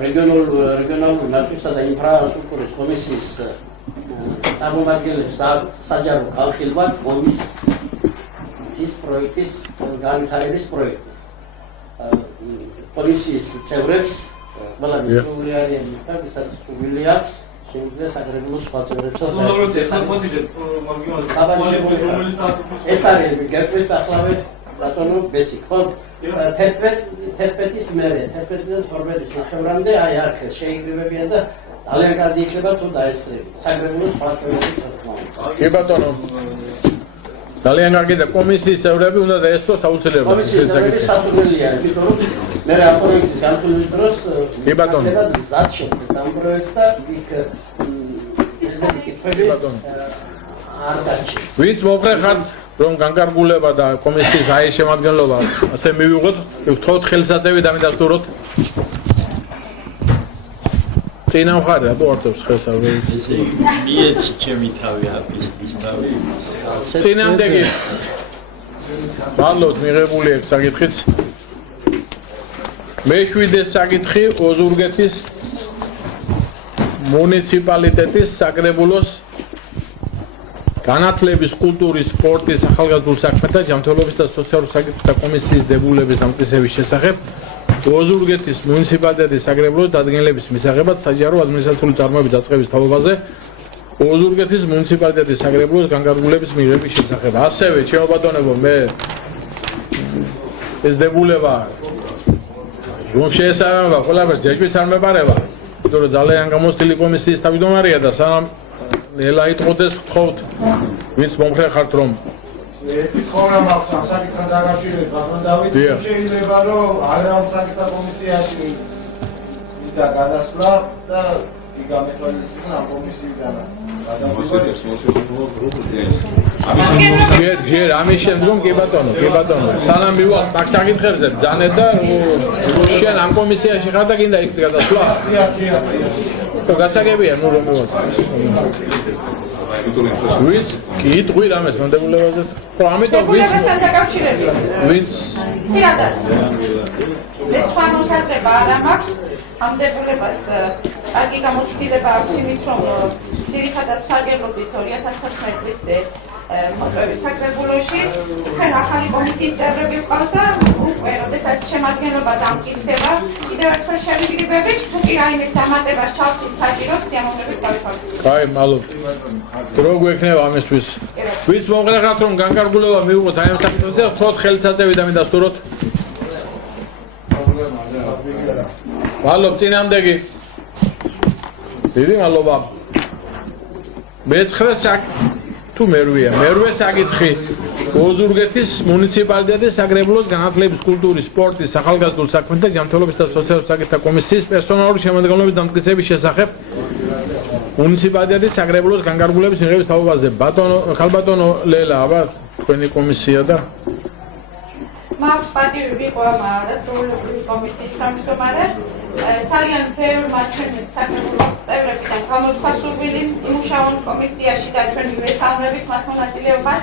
რეგიონალური ნავთისა და ინფრასტრუქტურის კომისიის წარმომადგენლებს საჯარო ხალხილვად ის პროექტის განვითარების პროექტის კომისიის წევრებს ყველა მისული არიან და ვისაც სურვილი აქვს შეუძლია საკრებულოს სხვა წევრებსაც ეს არის გერკვით ახლავე ბატონო ბესიკ ხო 11-ის მერე 11-დან 12-ის ნახევრამდე აი აქ შეიგროვებიან და ძალიან კარგი იქნება თუ დაესწრებით საკრებულოს სხვა წევრების თქმა. კი ბატონო. ძალიან კარგი და კომისიის წევრები უნდა დაესწროს აუცილებლად. კომისიის წევრები სასურველია, იმიტომ რომ მე რა პროექტის განხილვის დროს კი ბატონო. ზად შევდეთ ამ პროექტს და იქ ისეთი კითხვები არ დაჩეს. ვინც მოგრეხათ რომ განკარგულება და კომისიის აი შემადგენლობა ასე მივიღოთ, ვთხოვთ ხელსაწყოები და მიდასტუროთ. წინა მხარე რატო არწევს ხელს არ ვიცი. ესე მიეცი ჩემი თავი აპისტის თავი. წინამდეგი მადლობთ მიღებული ეს საკითხიც. მე-7 საკითხი ოზურგეთის მუნიციპალიტეტის საკრებულოს განათლების, კულტურის, სპორტის, ახალგაზრდულ საქმეთა, ჯანმრთელობის და სოციალურ საკითხთა კომისიის დებულების დამტკიცების შესახებ ოზურგეთის მუნიციპალიტეტის საკრებულოს დადგენილების მისაღებად საჯარო ადმინისტრაციული წარმოების დაწყების თაობაზე ოზურგეთის მუნიციპალიტეტის საკრებულოს განკარგულების მიღების შესახებ. ასევე ჩემო ბატონებო მე ეს დებულება რომ შეესაბამება ყველაფერს ჯეჭვიც არ მეპარება, იმიტომ რომ ძალიან გამოცდილი კომისიის თავმჯდომარეა და სანამ ელა იტყოდეს გთხოვთ ვინც მომხრე ხართ რომ ერთი თხოვნა მაქვს ამ საკითხთან დაკავშირებით, ბატონ დავით, შეიძლება რომ აგრარულ საკითხთა კომისიაში მიდა გადასვლა და იგამეთვალისწინებენ ამ კომისიიდან. ჯერ ამის შემდგომ კი ბატონო, სანამ მივაყ მაგ საკითხებზე ბრძანეთ და შენ ამ კომისიაში ხარ და გინდა იქ გადასვლა? გასაგებია ნუ რომ მივაყ. ვინც კი იტყვი რამეს ნოდებულებაზე? ხო, ამიტომ ვინც ვინც პირადად ეს სხვა მოსაზრება არ მაქვს ამ დებულებას კარგი გამოცდილება აქვს იმით რომ ძირითადად სარგებლობით 2014 წლის მოწვევის საკრებულოში თქვენ ახალი კომისიის წევრები ვყავს და უკვე როდესაც შემადგენლობა დამტკიცდება კიდევ ერთხელ შევიგრიბებით თუ კი რაიმეს დამატებას ჩავხდით საჭიროდ სიამოვნებით გავითვალისწინებთ. აი, მალობთ. დრო გვექნება ამისთვის. ვინც მომღერხართ რომ განკარგულება მიიღოთ აი ამ საკითხზე, ხოთ ხელსაწევი და მინდა სტუროთ. მალობ წინამდეგი. დიდი მადლობა. მეცხრე თუ მერვე საკითხი ოზურგეთის მუნიციპალიტეტის საკრებულოს განათლების, კულტურის, სპორტის, ახალგაზრდულ საქმეთა, ჯანმრთელობის და სოციალურ საკითხთა კომისიის პერსონალური შემადგენლობის დამტკიცების შესახებ მუნიციპალიტეტის საკრებულოს განკარგულების მიღების თაობაზე. ხალბატონო ლელა, აბა თქვენი კომისია და მაქვს პატივი ვიყო ამ რესპუბლიკური კომისიის თავმჯდომარე. ძალიან ბევრმა ჩვენი საკრებულოს წევრებიდან გამოთქვა სურვილი იმუშაონ კომისიაში და ჩვენი ვესალმებით მათ მონაწილეობას.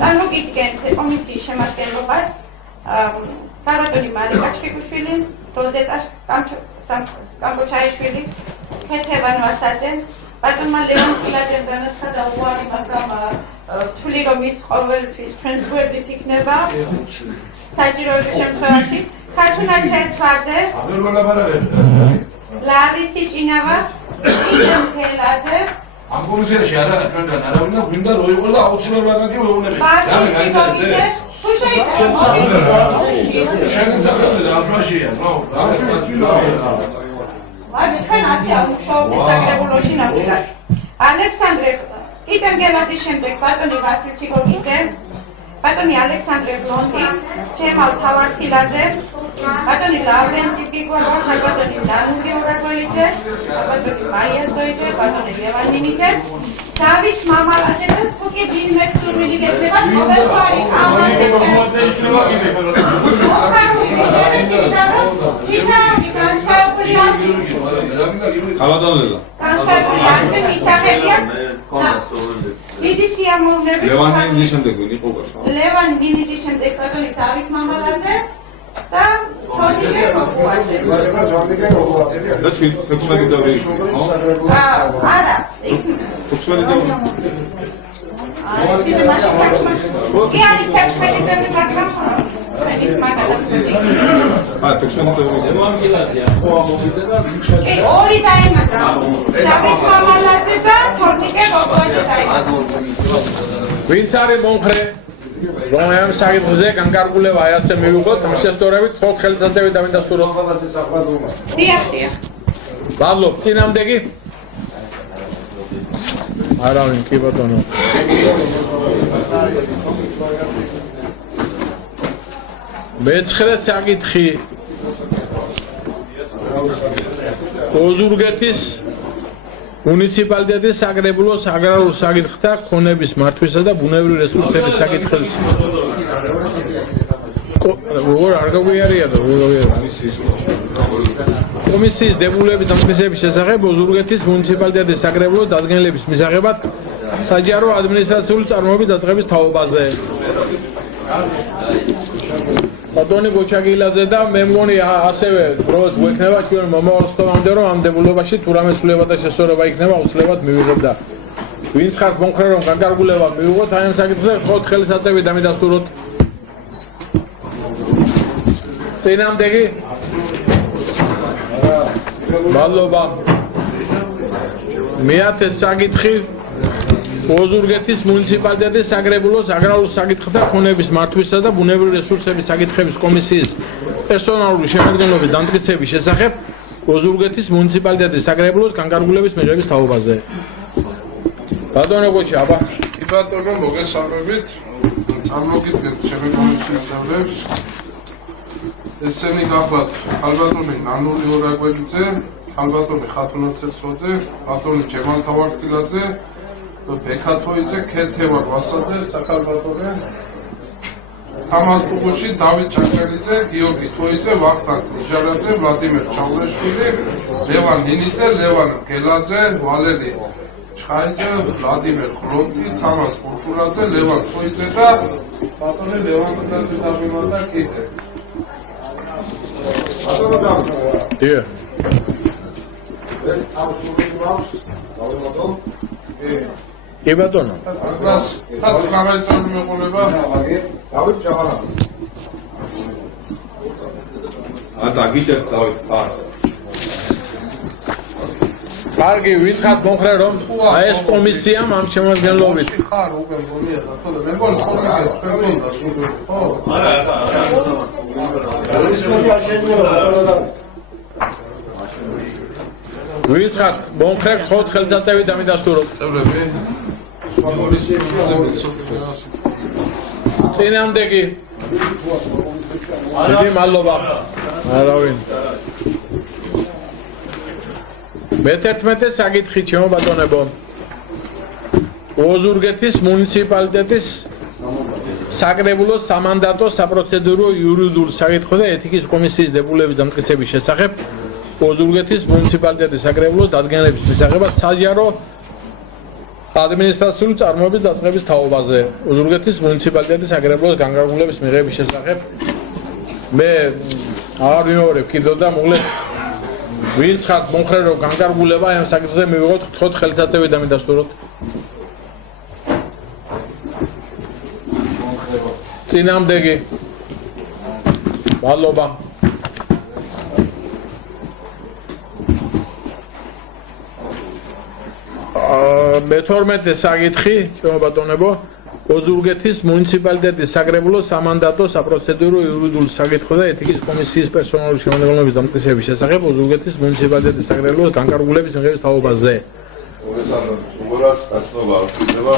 წარმოგიდგენთ კომისიის შემადგენლობას ბატონი მარიკა ჩხიკვიშვილი, როზეტა კამბოჩაიშვილი, ქეთევან ვასაძე, ბატონმა ლევან კილაძემ განაცხადა უარი, მაგრამ თვლი რომ ის ყოველთვის ჩვენს გვერდით იქნება საჭიროების შემთხვევაში. ქართუნა ცერცვაძე, ლარისი ჭინავა, იცემ ქელაძე, ამ კომისიაში არა ჩვენგან არავინ და გვინდა რო იყო და აუცილებლად კი ვეუბნები. ბასი ჭიკოვიძე, თუ შეიძლება შეგიძლია ამშვაშია, ნო, ამშვაშია კილოა. აი ჩვენ ასე ამუშავებთ საკრებულოში ნამდვილად. ალექსანდრე კიტენგელაძის შემდეგ ბატონი ვასილ ჭიკოვიძე, ბატონი ალექსანდრე ბლონკი, ჩემალ თავარქილაძე, ბატონი ლავრენტი პიგოლა, ბატონი დანუგე ურაგველიძე, ბატონი მაია ზოიძე, ბატონი ლევან ნინიძე, დავით მამალაძე და თუკი ვინმე სურვილი გექნება ყოველგვარი ამბავი დიდი სიამოვნებით ლევან ნინიძის შემდეგ ვინ იყო? ლევან ნინიძის შემდეგ ბატონი დავით მამალაძე და თორნიკე გოგუაძე. და 16 წევრი იყო, ხო? არა, 16 წევრი. დიდი მაშინ კი არის 16 წევრი, მაგრამ ა 16 წევრი. ორი დაემატა. დავით მამალაძე და თორნიკე გოგუაძე დაემატა. ვინც არის მომხრე რომ ამ საკითხზე განკარგულება აი ასე მივიღოთ, ამ შესწორებით ხოთ ხელსაწევი და მინდა სტუროთ. დიახ. მადლობ, წინამდეგი. არავინ კი ბატონო. მეცხრე საკითხი ოზურგეთის მუნიციპალიტეტის საკრებულოს აგრარულ საკითხთა ქონების მართვისა და ბუნებრივი რესურსების საკითხების როგორ არ გაგვიარია და კომისიის დებულების დამტკიცების შესახებ ოზურგეთის მუნიციპალიტეტის საკრებულოს დადგენილების მისაღებად საჯარო ადმინისტრაციული წარმოების დაწყების თაობაზე. ბატონი ბოჩაგილაძე და მე მგონი ასევე როგორც გვექნება ჩვენ მომავალსთვამდე რომ ამ დებულობაში თუ რამე ცვლილება და შესწორება იქნება აუცილებლად მივიღებ და ვინც ხართ მომხრე რომ განკარგულება მივიღოთ აი ამ საკითხზე ხოთ ხელსაწევი და მიდასტუროთ. წინამდეგი მადლობა. მეათე საკითხი ოზურგეთის მუნიციპალიტეტის საგრებულოს აგრარულ საკითხთა ქონების მართვისა და ბუნებრივი რესურსების საკითხების კომისიის პერსონალური შემადგენლობის დამტკიცების შესახებ ოზურგეთის მუნიციპალიტეტის საგრებულოს განკარგულების მიღების თაობაზე. ბატონო გოჩა, აბა. ბატონო, მოგესალმებით. წარმოგიდგენთ ჩემი კომისიის წევრებს. ესენი გახლავთ ხალბატონი ნანული ორაგველიძე, ხალბატონი ხათუნა ცეცხლაძე, ბატონი ჯემალ თავარტკილაძე, ბექათოიძე, ქეთევან ვასაძე, საქალბატონე თამაზ პუგუში, დავით ჭაკელიძე, გიორგი თოიძე, ვახტანგ ნიჟარაძე, ვლადიმერ ჩავლეშვილი, ლევან ნინიძე, ლევან გელაძე, ვალერი ჩხაიძე, ვლადიმერ ხლონტი, თამაზ კულტურაძე, ლევან თოიძე და ბატონი ლევან გელაძე დამიმანდა კიდე. დიახ. ეს თავსული გვაქვს, დავუმატო. კი ბატონო. აკრას თაც გამაიწევი მეყოლება. დავით ჯავარა. დაგიჭერთ დავით ხარ. კარგი, ვიცხათ მომხრე რომ ეს კომისია ამ შემადგენლობით. ხარ უკვე გონია და თორე მე მგონი ხოლმე გეფერდონდა სულ ხო? არა. ვიცხათ მომხრე ხოთ ხელსაწევი დამიდასტუროთ. წევრები წინამდეგი. დიდი მადლობა. არავინ. მე-11 საკითხი ჩემო ბატონებო. ოზურგეთის მუნიციპალიტეტის საკრებულოს სამანდატო საპროცედურო იურიდიულ საკითხთა და ეთიკის კომისიის დებულების დამტკიცების შესახებ ოზურგეთის მუნიციპალიტეტის საკრებულოს დადგენილების მისაღებად საჯარო ადმინისტრაციული წარმოების დაწყების თაობაზე. ოზურგეთის მუნიციპალიტეტის საკრებულოს განკარგულების მიღების შესახებ მე არ ვიმეორებ კიდევ და მოგლე ვინც ხართ მომხრე რომ განკარგულება ამ საკითხზე მივიღოთ გთხოვთ ხელსაწევი დამიდასტუროთ. წინამდეგი. მადლობა. მე-12 საკითხი, ჩემო ბატონებო, ოზურგეთის მუნიციპალიტეტის საკრებულოს სამანდატო საპროცედურო იურიდიულ საკითხთა და ეთიკის კომისიის პერსონალური შემადგენლობის დამტკიცების შესახებ ოზურგეთის მუნიციპალიტეტის საკრებულოს განკარგულების მიღების თაობაზე. უბრალოდ გასწრება არ ხდება.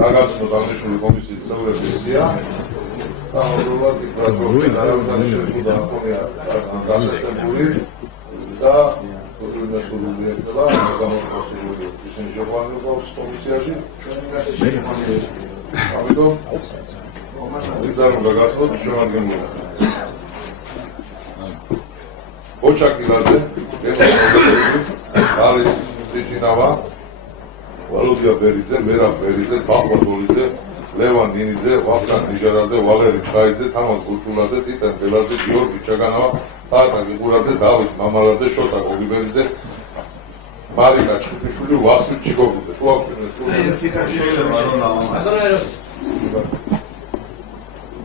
გაგაცნო დამშული კომისიის წევრების სია. და უბრალოდ იქ დაგვიწყდა და ხონია გასასწრებული და სულული და გამოსული ისინი შეყვანილობს კომისიაში. ამიტომ ვიდრე გაგაცნოთ შემადგენლობა. ოჩაკილაძე, არის სიჩინავა, ვალოდია ბერიძე, მერაბ ბერიძე, ბახვა გოლიძე, ლევან ნინიძე, ვახტანგ ნიჟარაძე, ვალერი ჩხაიძე, თამაზ გულჩულაძე, ტიტენ ბელაძე, გიორგი ჩაგანავა, ხატა გიგურაძე, დავით მამალაძე, შოტა გოგიბერიძე, მარინა ჩხიშვილი, ვასილ ჩიგოგუძე. თუ აქვს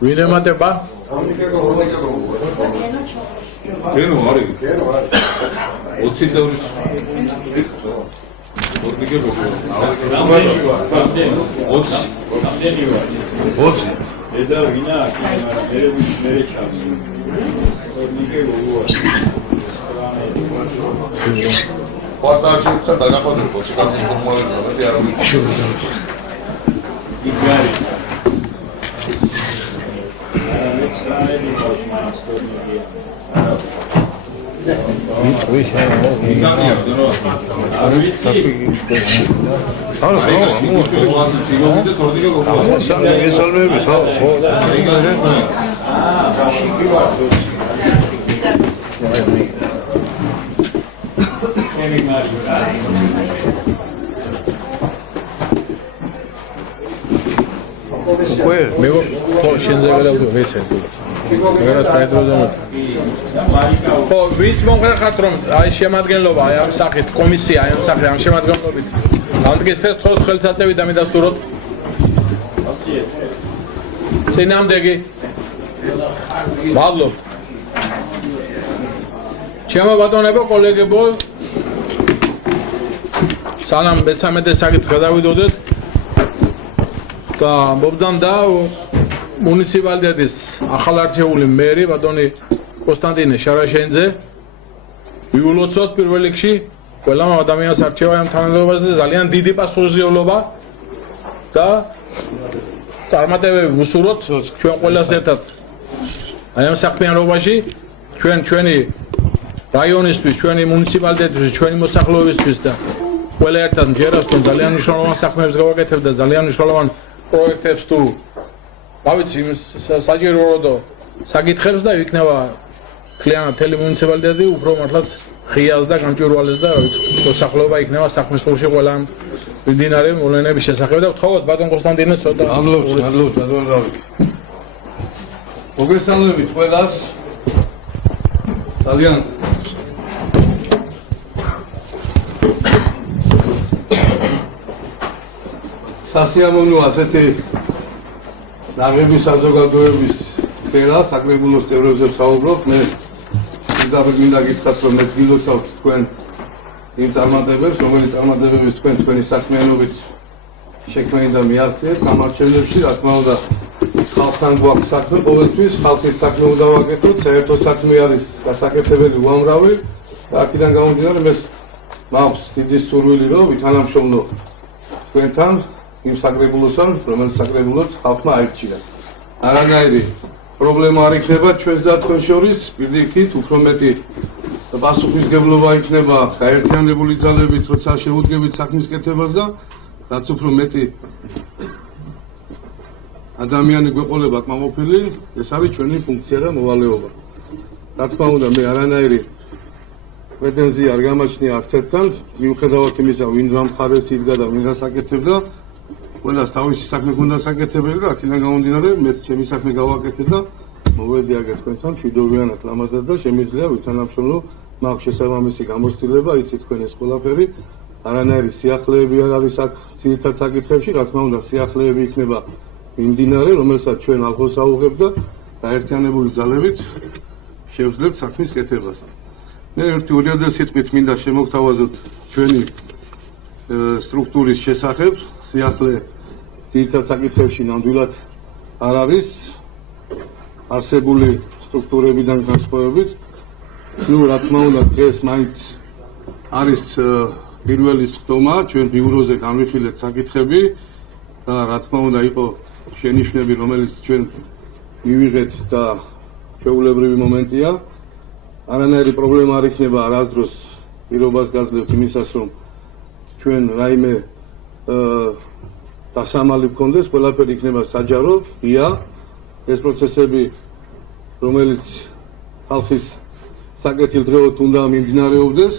ვინ ემატება? კენო არის. 20 წევრის ორდიგე როგორ? 20. ედა ვინა მე ჩავი. ორდიგე როგორ? პარტაჩი და დაგაყოლებო, შეგაძლო ფორმულირება და არ ვიცი. იგარი. მეცხრამები ხოს მასკოტია. მე ხო შენზე გადავდო ესე. მეგრას გაიძულო. ხო, ვის მომხრე ხართ რომ აი შემადგენლობა აი ამ სახით კომისია აი ამ სახით ამ შემადგენლობით დამტკიცდეს თქოს ხელსაწევი დამიდასტუროთ. წინამდეგი. მადლობ. ჩემო ბატონებო, კოლეგებო, სანამ მე-13 საკითხს გადავიდოდეთ და მობდან და მუნიციპალიტეტის ახალარჩეული მერი ბატონი კონსტანტინე შარაშენძე ვიულოცოთ პირველ რიგში ყველა ადამიანს არჩევა ამ თანამდებობაზე ძალიან დიდი პასუხისმგებლობა და წარმატებები ვუსურვოთ ჩვენ ყველას ერთად აი ამ საქმიანობაში ჩვენი რაიონისთვის, ჩვენი მუნიციპალიტეტისთვის, ჩვენი მოსახლეობისთვის და ყველა ერთად მჯერასთან ძალიან მნიშვნელოვან საქმეებს გავაკეთებ და ძალიან მნიშვნელოვან პროექტებს თუ დავიცი საჭირო საკითხებს და იქნება ქლიანად მთელი მუნიციპალიტეტი უფრო მართლაც ღიას და გამჭვირვალეს და მოსახლეობა იქნება საქმის სულში ყველა მიმდინარე მოვლენების შესახებ და ვთხოვოთ ბატონ კონსტანტინე ცოტა მადლობთ ბატონ რავი მოგესალმებით ყველას ძალიან სასიამოვნო ასეთი ნაღები საზოგადოების სფერა საკრებულოს წევრებზე ვსაუბრობ მე მინდა გითხრათ რომ მეც გილოცავთ თქვენ იმ წარმატებებს რომელიც წარმატებების თქვენი საქმიანობით შექმნილი და მიაღწიეთ ამ არჩევნებში რა თქმა უნდა ხალხთან გვაქვს საქმე ყოველთვის ხალხის საქმე უნდა ვაკეთოთ საერთო საქმე არის გასაკეთებელი უამრავი და აქედან გამომდინარე მე მაქვს დიდი სურვილი რომ ვითანამშრომლო თქვენთან იმ საკრებულოსთან რომელიც საკრებულოც ხალხმა აირჩია არანაირი პრობლემა არ იქნება ჩვენს და თქვენ შორის პირდიქით უფრო მეტი პასუხისმგებლობა იქნება გაერთიანებული ძალებით როცა შევუდგებით საქმის კეთებას და რაც უფრო მეტი ადამიანი გვეყოლება კმაყოფილი ეს არის ჩვენი ფუნქცია და მოვალეობა რა თქმა უნდა მე არანაირი პრეტენზია არ გამაჩნია არც ერთთან მიუხედავად იმისა ვინ რა მხარეს იდგა და ვინ რას აკეთებდა ყველას თავისი საქმე გონდა საკეთებელი და აქედან გამომდინარე მეც ჩემი საქმე გავაკეთე და მოვედიაგე თქვენთან მშვიდობიანად ლამაზად და შემიძლია ვითანამშრომლო მაქვს შესაბამისი გამოცდილება იცით თქვენ ეს ყველაფერი არანაირი სიახლეები არ არის აქ ძირითად საკითხებში რა თქმა უნდა სიახლეები იქნება მიმდინარე რომელსაც ჩვენ ალღოს აუღებთ და გაერთიანებული ძალებით შევძლებთ საქმის კეთებას მე ერთი ორი სიტყვით მინდა შემოგთავაზოთ ჩვენი სტრუქტურის შესახებ სიახლე ძირითად საკითხებში ნამდვილად არ არის არსებული სტრუქტურებიდან განსხვავებით ნუ რა თქმა უნდა დღეს მაინც არის პირველი სხდომა ჩვენ ბიუროზე განვიხილეთ საკითხები და რა თქმა უნდა იყო შენიშვნები რომელიც ჩვენ მივიღეთ და ჩვეულებრივი მომენტია არანაირი პრობლემა არ იქნება არასდროს პირობას გაძლევთ იმისას რომ ჩვენ რაიმე დასამალი გქონდეს ყველაფერი იქნება საჯარო ღია ეს პროცესები რომელიც ხალხის საკეთილდღეოდ უნდა მიმდინარეობდეს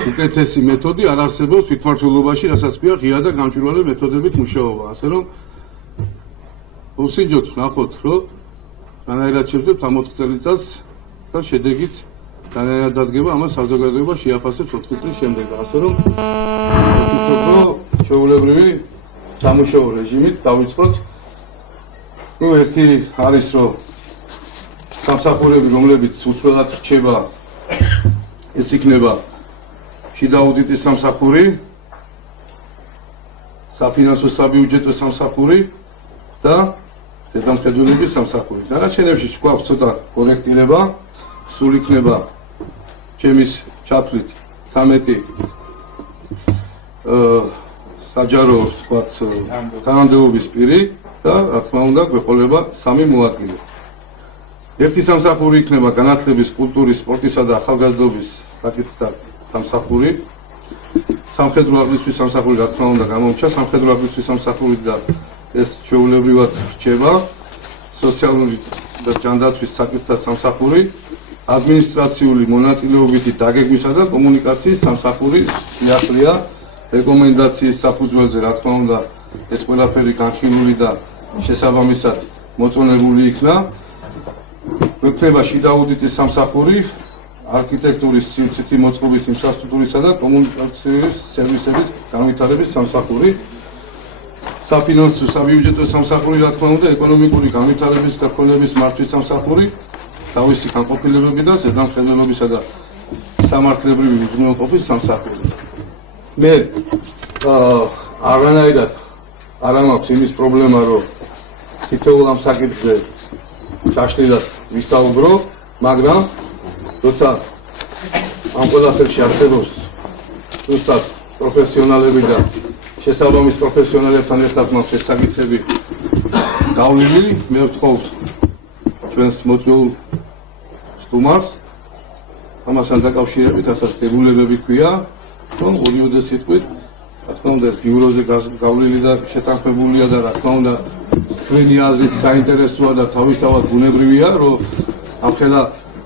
უკეთესი მეთოდი არ არსებობს თვითმმართველობაში რასაც ქვია ღია და გამჭვირვალე მეთოდებით მუშაობა ასე რომ უსინჯოთ ნახოთ რომ რანაირად შევძლებთ ამ 4 წელიწადს და შედეგიც რანაირად დადგება ამას საზოგადოება შეაფასებს 4 წლის შემდეგ ასე რომ ჩვეულებრივი სამუშაო რეჟიმით დავიწყოთ ნუ ერთი არის რომ სამსახურები რომლებიც უცვლელად რჩება ეს იქნება შიდა აუდიტის სამსახური საფინანსო საბიუჯეტო სამსახური და ზედამხედველობის სამსახური დანარჩენებში გვაქვს ცოტა კორექტირება სულ იქნება ჩემის ჩათვლით 13 საჯარო ვთქვათ თანამდებობის პირი და რა თქმა უნდა გვეყოლება 3 მოადგილე ერთი სამსახური იქნება განათლების, კულტურის, სპორტისა და ახალგაზრდობის საკითხთა სამსახური სამხედრო აღლისთვის სამსახური რა თქმა უნდა გამომჩა სამხედრო აღლისთვის სამსახური და ეს ჩვეულებრივად რჩება სოციალური და ჯანდაცვის საკითხთა სამსახური ადმინისტრაციული მონაწილეობითი დაგეგმვისა და კომუნიკაციის სამსახური სიახლეა რეკომენდაციის საფუძველზე რა თქმა უნდა ეს ყველაფერი განხილული და შესაბამისად მოწონებული იქნა გვექნება შიდა აუდიტის სამსახური არქიტექტურის სივრცითი მოწყობის ინფრასტრუქტურისა და კომუნიკაციის სერვისების განვითარების სამსახური საფინანსო საბიუჯეტო სამსახური, რა თქმა უნდა, ეკონომიკური განვითარების და ქონების მართვის სამსახური, თავისი განყოფილებები და ზედამხედველობისა და სამართლებრივი უზრუნველყოფის სამსახური. მე არანაირად არ მაქვს იმის პრობლემა, რომ თითოეულ ამ საკითხზე დაშლილად ვისაუბრო, მაგრამ როცა ამ ყველაფერში არსებობს ზუსტად პროფესიონალები და შესაბამის პროფესიონალებთან ერთად მაქვს ეს საკითხები გავლილი, მე ვთხოვთ ჩვენს მოწვეულ სტუმარს ამასთან დაკავშირებით, ასაც დებულებები ქვია, რომ ორიოდე სიტყვით, რა თქმა უნდა, ბიუროზე გავლილი და შეთანხმებულია და რა თქმა უნდა, თქვენი აზრით საინტერესოა და თავისთავად ბუნებრივია, რომ ამხელა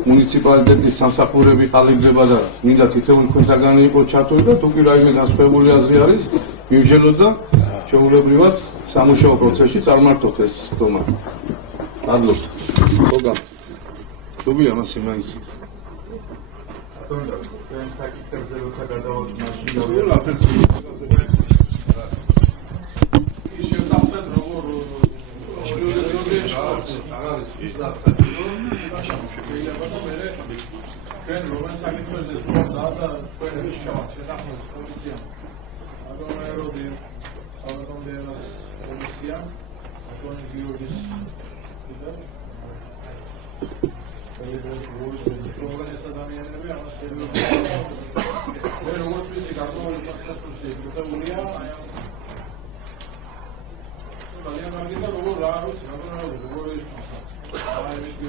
მუნიციპალიტეტის სამსახურები ყალიბდება და მინდა თითოეული თქვენთაგანი იყოს ჩართული და თუ კი რაიმე განსხვავებული აზრი არის, მივჯელოთ და შეუულებრივად სამუშაო პროცესში წარმართოთ ეს ხდომა. მადლობთ. მოგა. თუბია მასე მაინც.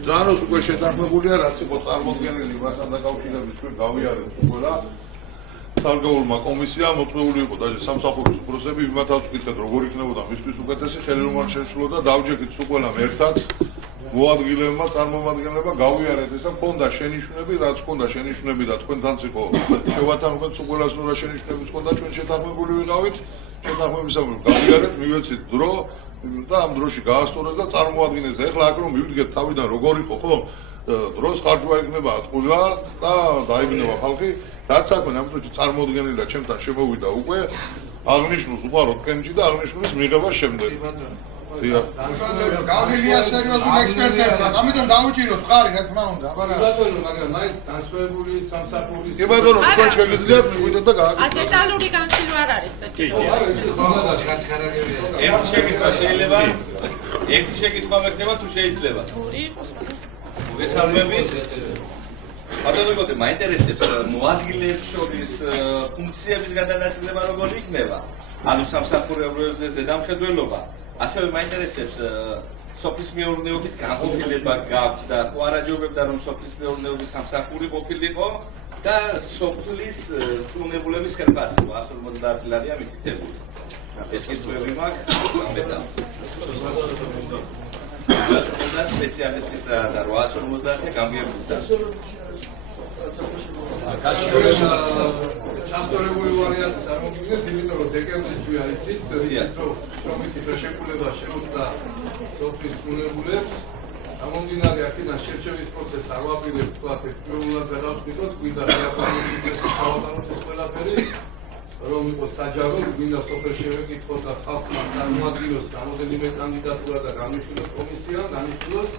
ზანოს უკვე შეთანხმებულია, რაც იყო წარმოდგენილი მასთან დაკავშირებით ჩვენ გავიარეთ უკვე რა. სარგეულმა კომისიამ მოწვეული იყო და სამსახურის უფროსები იმათაც ვკითხეთ, როგორ იქნებოდა მისთვის უკეთესი ხელი რომ არ შეშლო და დავჯექით სულ ყველამ ერთად მოადგილებმა, წარმომადგენლებმა გავიარეთ ესა მქონდა შენიშვნები, რაც მქონდა შენიშვნები და თქვენთანაც იყო შევათანხმეთ სულ ყველას რა შენიშვნებიც მქონდა, ჩვენ შეთანხმებული ვიყავით, შეთანხმებისამებრ გავიარეთ, მივეცით დრო და ამ დროში გაასწორეთ და წარმოადგინეს და ეხლა აქ რომ მივდგეთ თავიდან როგორ იყო ხო დროს ხარჯვა იქნება ატყულა და დაიბნება ხალხი რაც საქმე ამ დროში წარმოდგენილი და ჩემთან შემოვიდა უკვე აღნიშნულს უყარო თქვენში და აღნიშნულის მიღება შემდეგ გავლილია სერიოზული ექსპერტებთან, ამიტომ დაუჭიროთ ხარი, რა თქმა უნდა. ბატონო, მაგრამ მაინც განსხვავებული სამსახურის კი ბატონო, თქვენ შეგიძლიათ მივიდეთ და გააკეთოთ. დეტალური განხილვა არ არის და კი, ერთი შეკითხვა შეიძლება? ერთი შეკითხვა მექნება თუ შეიძლება? მოგესალმებით. ბატონო, მაინტერესებს მოადგილეებს შორის ფუნქციების გადანაწილება როგორი იქნება? ანუ სამსახურეობებზე ზედამხედველობა. ასევე მაინტერესებს სოფლის მეურნეობის განყოფილება გაქვთ და ხო არაჯობებდა რომ სოფლის მეურნეობის სამსახური ყოფილიყო და სოფლის წუნებულების ხელფასი 150 ლარია მითითებული. ეს კითხვები მაქვს ამეთა. სპეციალისტის და 850 გამგებულთა. ჩასწორებული ვარიანტი წარმოგიდგენთ, იმიტომ რომ დეკემბრისთვის არიცით, შრომითი შეშეკულება შემოწდა სოფლის წუნებულებს. ამომდინარე აქედან შერჩევის პროცესს არ ვაპირებთ, თქვათ, ერთდროულად გადავწყვიტოთ, გვინდა რეაფორმირების თავადანობის ყველაფერი, რომ იყოს საჯარო, გვინდა სოფელში შევეკითხოთ და ხალხმა წარმოადგინოს რამოდენიმე კანდიდატურა და განვიხილოთ კომისიამ, განვიხილოს.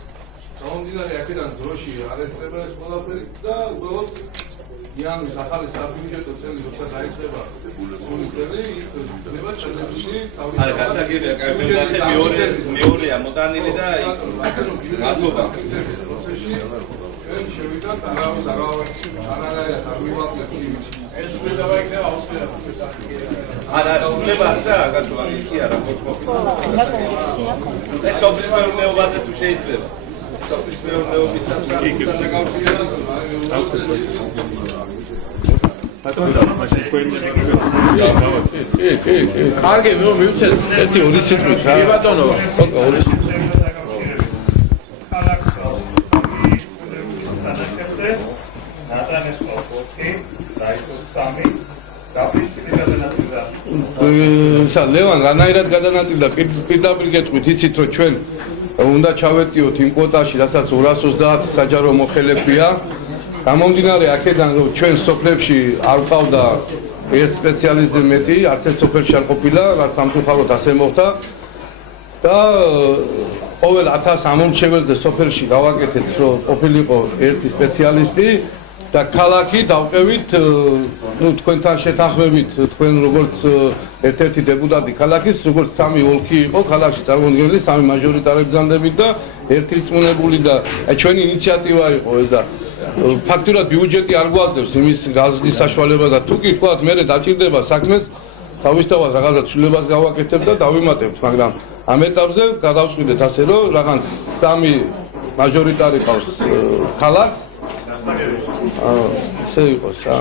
გამომდინარე აქედან დროში არ ესწრება ეს ყველაფერი და უბრალოდ იანვრის ახალი საბიუჯეტო წელი როცა დაიწყება სული წელი იქნება ჩადებული არა გასაგებია მეორეა მოტანილი და მადლობა პროცესში ჩვენ შევიდათ არანაირად არ მივაკლეთ ეს სულება იქნება აუცილებლად არა სულება არცა კაცო არის კი არა მოწმობ ეს სოფლის მეურნეობაზე თუ შეიძლება სოფლის მეურნეობის სამსახურთან დაკავშირებით კარგი, მივცეთ ერთი ორი სიტყვით რა. კი ბატონო, ორი ლევან რანაირად გადანაწილდა პირდაპირ გეტყვით, იცით რომ ჩვენ უნდა ჩავეტიოთ იმ კვოტაში, რასაც 230 საჯარო მოხელე ქვია. გამომდინარე აქედან რომ ჩვენ სოფლებში არ ყავდა ერთ სპეციალისტზე მეტი, არც ერთ სოფელში არ ყოფილა, რაც სამწუხაროდ ასე მოხდა. და ყოველ 1000 ამომრჩეველზე სოფელში გავაკეთეთ, რომ ყოფილიყო ერთი სპეციალისტი და ქალაქი დავყევით, ну თქვენთან შეთანხმებით, თქვენ როგორც ერთ-ერთი დეპუტატი ქალაქის, როგორც სამი ოლქი იყო ქალაქში წარმოდგენილი, სამი მაჟორიტარი ბრძანდებით და ერთი რწმუნებული და ჩვენი ინიციატივა იყო ეს და ფაქტურად ბიუჯეტი არ გვაძლევს იმის გაზრდის საშუალება და თუ კი თქვათ მე დაჭირდება საქმეს თავისთავად რაღაცა ცვლილებას გავაკეთებ და დავიმატებთ, მაგრამ ამ ეტაპზე გადავწყვიტეთ ასე რომ რაღაც სამი მაჟორიტარი ყავს ქალაქს ასე იყოს რა.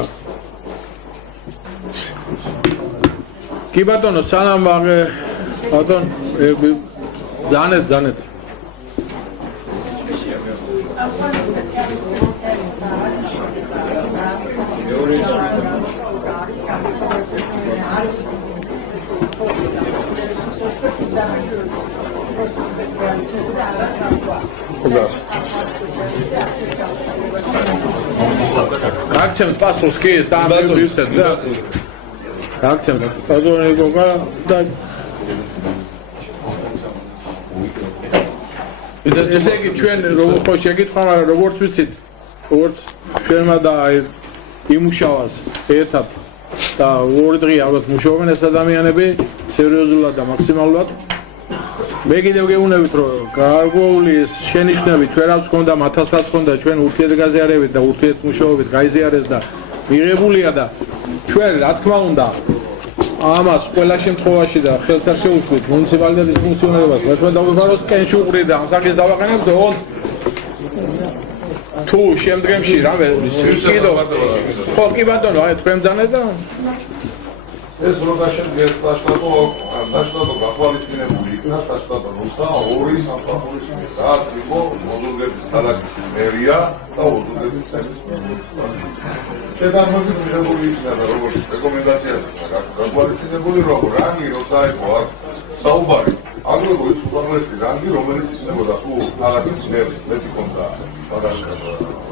კი ბატონო, სანამ ბატონ ძანეთ გაქცევთ პასუხს კი სამ ვივცეთ და გაქცევთ ბატონო გოგა და ესე იგი ჩვენ როგორ ხო შეგითხა, მაგრამ როგორც ვიცით, როგორც ჩვენმა და იმუშავას ერთად და ორი დღე ალბათ მუშაობენ ეს ადამიანები სერიოზულად და მაქსიმალურად. მე კიდევ გეუბნებით, რომ გარკვეული ეს შენიშვნები ჩვენ რაც ჰქონდა, მათაც რაც ჰქონდა, ჩვენ ურთიერთგაზიარებით და ურთიერთმუშაობით გაიზიარეს და მიღებულია და ჩვენ რა თქმა უნდა ამას ყველა შემთხვევაში და ხელს არ შეუშვით მუნიციპალიტეტის ფუნქციონირებას. მე დავიფარო სკენში უყრით და ამ საკითხს დავაყენებ და თუ შემდგომში რამე კიდო ხო კი ბატონო, აი თქვენ ძანეთ და ეს რო დაშენდეს საშტატო გახვალისწინებული იქნა საშტატო რუსთა ორი სამსახურის რაც იყო მოდულების ქალაქის მერია და მოდულების ცენტრის მერია. შედარებით მიღებული იქნა და როგორც რეკომენდაციას იქნა გახვალისწინებული რომ რანგი როცა იყო აქ საუბარი აგრეთვე ის უპირველესი რანგი რომელიც იქნებოდა თუ ქალაქის მერის მეტი კონდა გადაშენება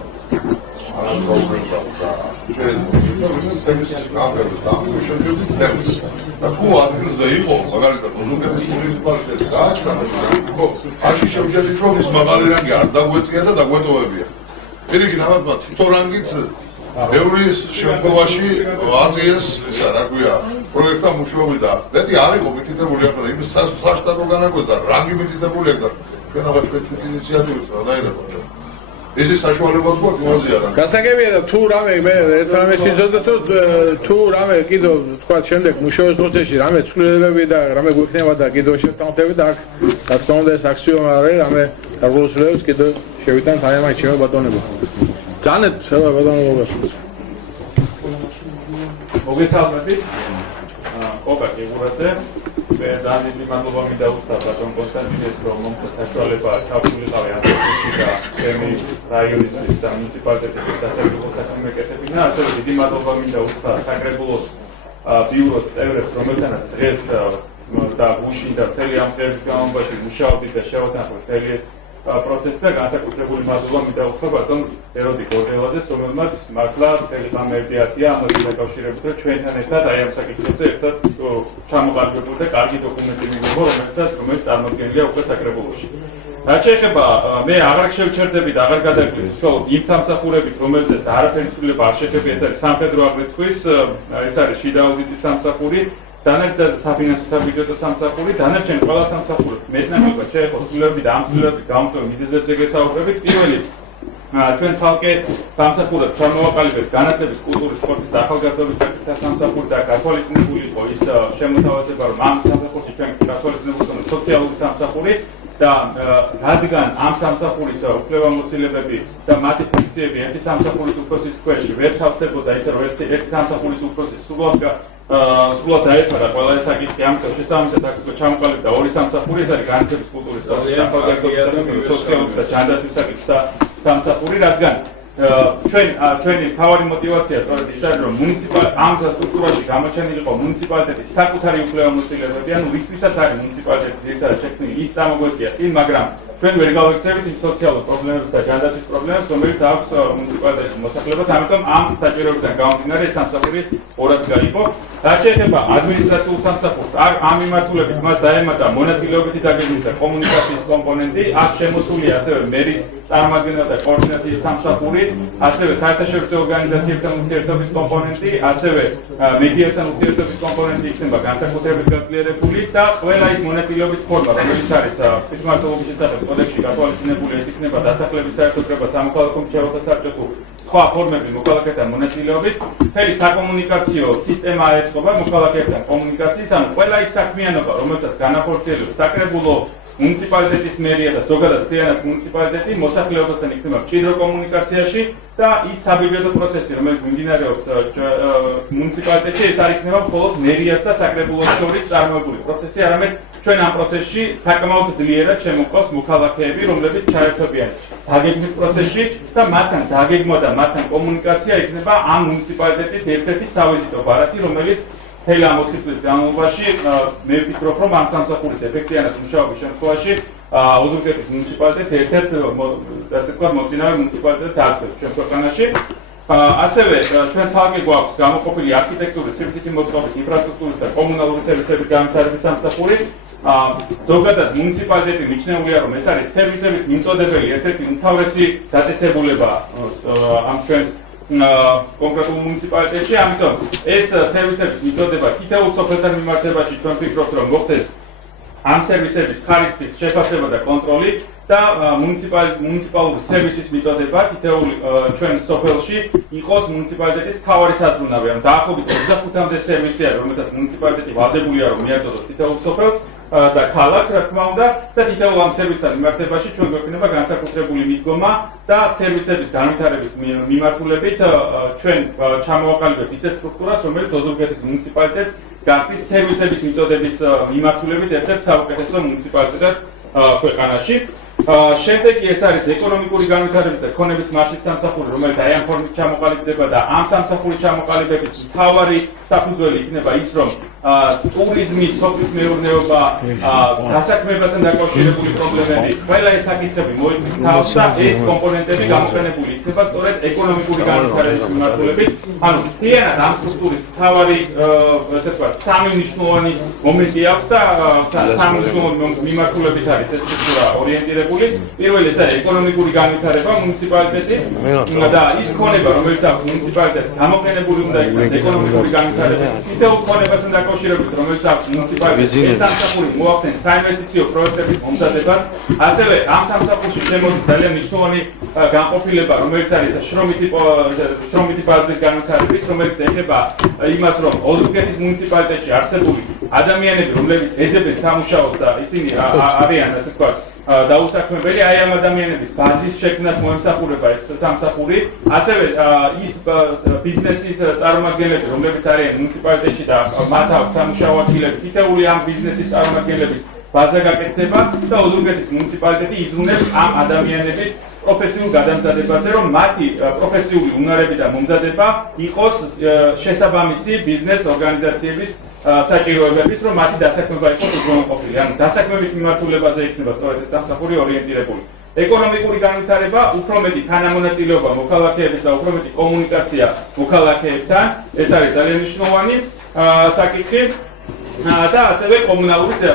Acum atunci de ipo, magari că nu că nu sunt parte de asta, așa și eu zic că magari rangar, da voi țineți, da voi tovarbiya. Biri ki namat mat, torangit euris შემთხვევაში აზიეს ისა რა ქვია, პროექტა მუშაობი და მეტი არ იყო მითითებული ახლა იმ საშტატო განაკვეთა და რანგი მითითებული ახლა ჩვენ აღარ ჩვენ თვით ინიციატივით რა დაერება. Esi sashvalebas გვაქვს იმაზეა რა. გასაგებია და თუ რამე მე ერთმანეთს სიზოზე თუ რამე კიდო თქვა შემდეგ მუშაობის პროცესში რამე ცვლილებები და რამე გვექნება და კიდო შევთანხმდები და აქ რა თქმა უნდა ეს აქსიომა არის რამე დაგვროსლებს კიდო შევიტანთ აი ამ ჩემო ბატონებო. ძანეთ შევა ბატონებო. მოგესალმებით. ოკა გიგურაძე მე დანის მადლობა მინდა უთხრა ბატონ კონსტანტინეს რომ მომხდარშვალება ჩავშულიყავი ამ პროცესში და თემის რაიონის და მუნიციპალიტეტის დასაწყისო საქმეებიდან ასევე დიდი მადლობა მინდა უთხრა საკრებულოს ბიუროს წევრებს რომელთანაც დღეს და გუში და მთელი ამ დღის განმავლობაში მუშაობდით და შევასახოთ მთელი ეს პროცესი და განსაკუთრებული მადლობა მინდა უთხრა ბატონ ეროდი გორდელაძეს რომელმაც მართლა მთელი ღამეებია ამასთან დაკავშირებით რომ ჩვენთან ერთად აი ამ საკითხებზე ერთად ჩამოყალიბებულ და კარგი დოკუმენტი მიგებო რომელიც წარმოდგენილია უკვე საკრებულოში. რაც შეეხება მე აღარ შევჩერდები და აღარ გადაგვიყვით რომ იმ სამსახურებით რომელზეც არაფერი ცვლილება არ შეეხება ეს არის სამხედრო აღრიცხვის ეს არის შიდა აუდიტის სამსახური დანარჩენ საფინანსო საბიუჯეტო სამსახური დანარჩენ ყველა სამსახური მეტნაკლებად შეეხება ცვლილებები და ამ ცვლილებების გამომწვევ მიზეზებზე გესაუბრებით პირველი ჩვენ ცალკე სამსახურად ჩამოვაყალიბებთ განათლების, კულტურის, სპორტის და ახალგაზრდობის საკითხთა სამსახური და გათვალისწინებული იყო ის შემოთავაზება, რომ ამ სამსახურში ჩვენ გათვალისწინებული იყო სოციალური სამსახური და რადგან ამ სამსახურის უფლებამოსილებები და მათი ფუნქციები ერთი სამსახურის უფროსის ქვეშ ვერ თავსდებოდა ისე რომ ერთი სამსახურის უფროსის სულად დაეფარა ყველა ეს საკითხი ამიტომ შესაბამისად აქ ჩამოყალიბდა ორი სამსახური ეს არის განათლების, კულტურის, სპორტის და ახალგაზრდობის სოციალური და ჯანდაცვის საკითხთა სამსახური, რადგან ჩვენი მთავარი мотиваცია სწორედ ის არის, რომ ამ სტრუქტურაში გამოჩენილიყო მუნიციპალიტეტის საკუთარი უფლებამოსილებები, ანუ ვისთვისაც არის მუნიციპალიტეტის ერთად შექმნილი ის წარმოგვეწია წინ, მაგრამ ჩვენ ვერ გავიქცევით იმ სოციალურ პრობლემებს და ჯანდაცვის პრობლემებს, რომელიც აქვს მუნიციპალიტეტის მოსახლეობას, ამიტომ ამ საჭიროებიდან გამომდინარე სამსახური ორად გაიყო. რაც შეეხება ადმინისტრაციულ სამსახურს, ამ მიმართულებით მას დაემატა მონაწილეობითი დაგეგმვის და კომუნიკაციის კომპონენტი, აქ შემოსულია ასევე მერის წარმოადგენა და კოორდინაციის სამსახური, ასევე საერთაშორისო ორგანიზაციებთან ურთიერთობის კომპონენტი, ასევე მედიასთან ურთიერთობის კომპონენტი იქნება განსაკუთრებით გაძლიერებული და ყველა ის მონაწილეობის ფორმა, რომელიც არის თვითმმართველობის შესახებ კოდექსში გათვალისწინებული, ეს იქნება დასახლების საერთო სამოქალაქო მრჩეველთა საბჭო თუ სხვა ფორმები მოქალაქეთან მონაწილეობის, მთელი საკომუნიკაციო სისტემა ეწყობა მოქალაქეთან კომუნიკაციის, ანუ ყველა ის საქმიანობა, რომელსაც განახორციელებს საკრებულო მუნიციპალიტეტის მერია და ზოგადად მთლიანად მუნიციპალიტეტი მოსახლეობასთან იქნება მჭიდრო კომუნიკაციაში და ის საბიუჯეტო პროცესი, რომელიც მიმდინარეობს მუნიციპალიტეტში, ეს არ იქნება მხოლოდ მერიას და საკრებულოს შორის წარმოებული პროცესი, არამედ ჩვენ ამ პროცესში საკმაოდ ძლიერად შემოყვავს მოქალაქეები, რომლებიც ჩაერთვებიან დაგეგმვის პროცესში და მათთან დაგეგმვა და მათთან კომუნიკაცია იქნება ამ მუნიციპალიტეტის ერთ-ერთი სავიზიტო ბარათი, რომელიც მთელი ამ 4 წლის განმავლობაში მე ვფიქრობ, რომ ამ სამსახურის ეფექტიანად მუშაობის შემთხვევაში ოზურგეთის მუნიციპალიტეტს ერთ-ერთ ასე ვთქვათ მოწინავე მუნიციპალიტეტად არწევს ჩვენ ქვეყანაში. ასევე ჩვენ ცალკე გვაქვს გამოყოფილი არქიტექტურის, სივრცითი მოწყობის, ინფრასტრუქტურის და კომუნალური სერვისების განვითარების სამსახური. ზოგადად მუნიციპალიტეტი მიჩნეულია, რომ ეს არის სერვისების მიმწოდებელი ერთ-ერთი უმთავრესი დაწესებულება ამ ჩვენს კონკრეტულ მუნიციპალიტეტში, ამიტომ ეს სერვისების მიწოდება თითოეულ სოფელთან მიმართებაში ჩვენ ვფიქრობთ, რომ მოხდეს ამ სერვისების ხარისხის შეფასება და კონტროლი და მუნიციპალური სერვისის მიწოდება თითოეულ ჩვენ სოფელში იყოს მუნიციპალიტეტის მთავარი საზრუნავი, ანუ დაახლოებით 25-მდე სერვისი არის, რომელსაც მუნიციპალიტეტი ვალდებულია, რომ მიაწოდოს თითოეულ სოფელს და ქალაქს, რა თქმა უნდა, და თითოეულ ამ სერვისთან მიმართებაში ჩვენ გვექნება განსაკუთრებული მიდგომა და სერვისების განვითარების მიმართულებით ჩვენ ჩამოვაყალიბებთ ისეთ სტრუქტურას, რომელიც ოზურგეთის მუნიციპალიტეტს გახდის სერვისების მიწოდების მიმართულებით ერთ-ერთ საუკეთესო მუნიციპალიტეტად ქვეყანაში. შემდეგი ეს არის ეკონომიკური განვითარების და ქონების მარშის სამსახური, რომელიც აი ამ ფორმით ჩამოყალიბდება და ამ სამსახურის ჩამოყალიბების მთავარი საფუძველი იქნება ის, რომ ტურიზმი, სოფლის მეურნეობა, დასაქმებასთან დაკავშირებული პრობლემები, ყველა ეს საკითხები მოიცავს და ეს კომპონენტები გამოყენებული იქნება სწორედ ეკონომიკური განვითარების მიმართულებით. ანუ მთლიანად ამ სტრუქტურის მთავარი ასე ვთქვათ, სამი მნიშვნელოვანი მომენტი აქვს და სამი მნიშვნელოვანი მიმართულებით არის ეს სტრუქტურა ორიენტირებული. პირველი ეს არის ეკონომიკური განვითარება მუნიციპალიტეტის და ის ქონება, რომელიც აქვს მუნიციპალიტეტს გამოყენებული უნდა იქნას ეკონომიკური განვითარების თითოეულ ქონებასთან დაკავშირებით, რომელიც აქვს მუნიციპალიტეტს, ეს სამსახური მოახდენს საინვესტიციო პროექტების მომზადებას, ასევე ამ სამსახურში შემოდის ძალიან მნიშვნელოვანი განყოფილება, რომელიც არის შრომითი ბაზრის განვითარების, რომელიც ეხება იმას, რომ ოზურგეთის მუნიციპალიტეტში არსებული ადამიანები, რომლებიც ეძებენ სამუშაოს და ისინი არიან ასე ვთქვათ დაუსაქმებელი, აი ამ ადამიანების ბაზის შექმნას მოემსახურება ეს სამსახური, ასევე ის ბიზნესის წარმომადგენლები, რომლებიც არიან მუნიციპალიტეტში და მათ აქვს სამუშაო ადგილები, თითოეული ამ ბიზნესის წარმომადგენლების ბაზა გაკეთდება და ოზურგეთის მუნიციპალიტეტი იზრუნებს ამ ადამიანების პროფესიულ გადამზადებაზე, რომ მათი პროფესიული უნარები და მომზადება იყოს შესაბამისი ბიზნეს ორგანიზაციების საჭიროებების, რომ მათი დასაქმება იყოს უზრუნველყოფილი. ანუ დასაქმების მიმართულებაზე იქნება სწორედ ეს სამსახური ორიენტირებული. ეკონომიკური განვითარება, უფრო მეტი თანამონაწილეობა მოქალაქეების და უფრო მეტი კომუნიკაცია მოქალაქეებთან, ეს არის ძალიან მნიშვნელოვანი საკითხი. და ასევე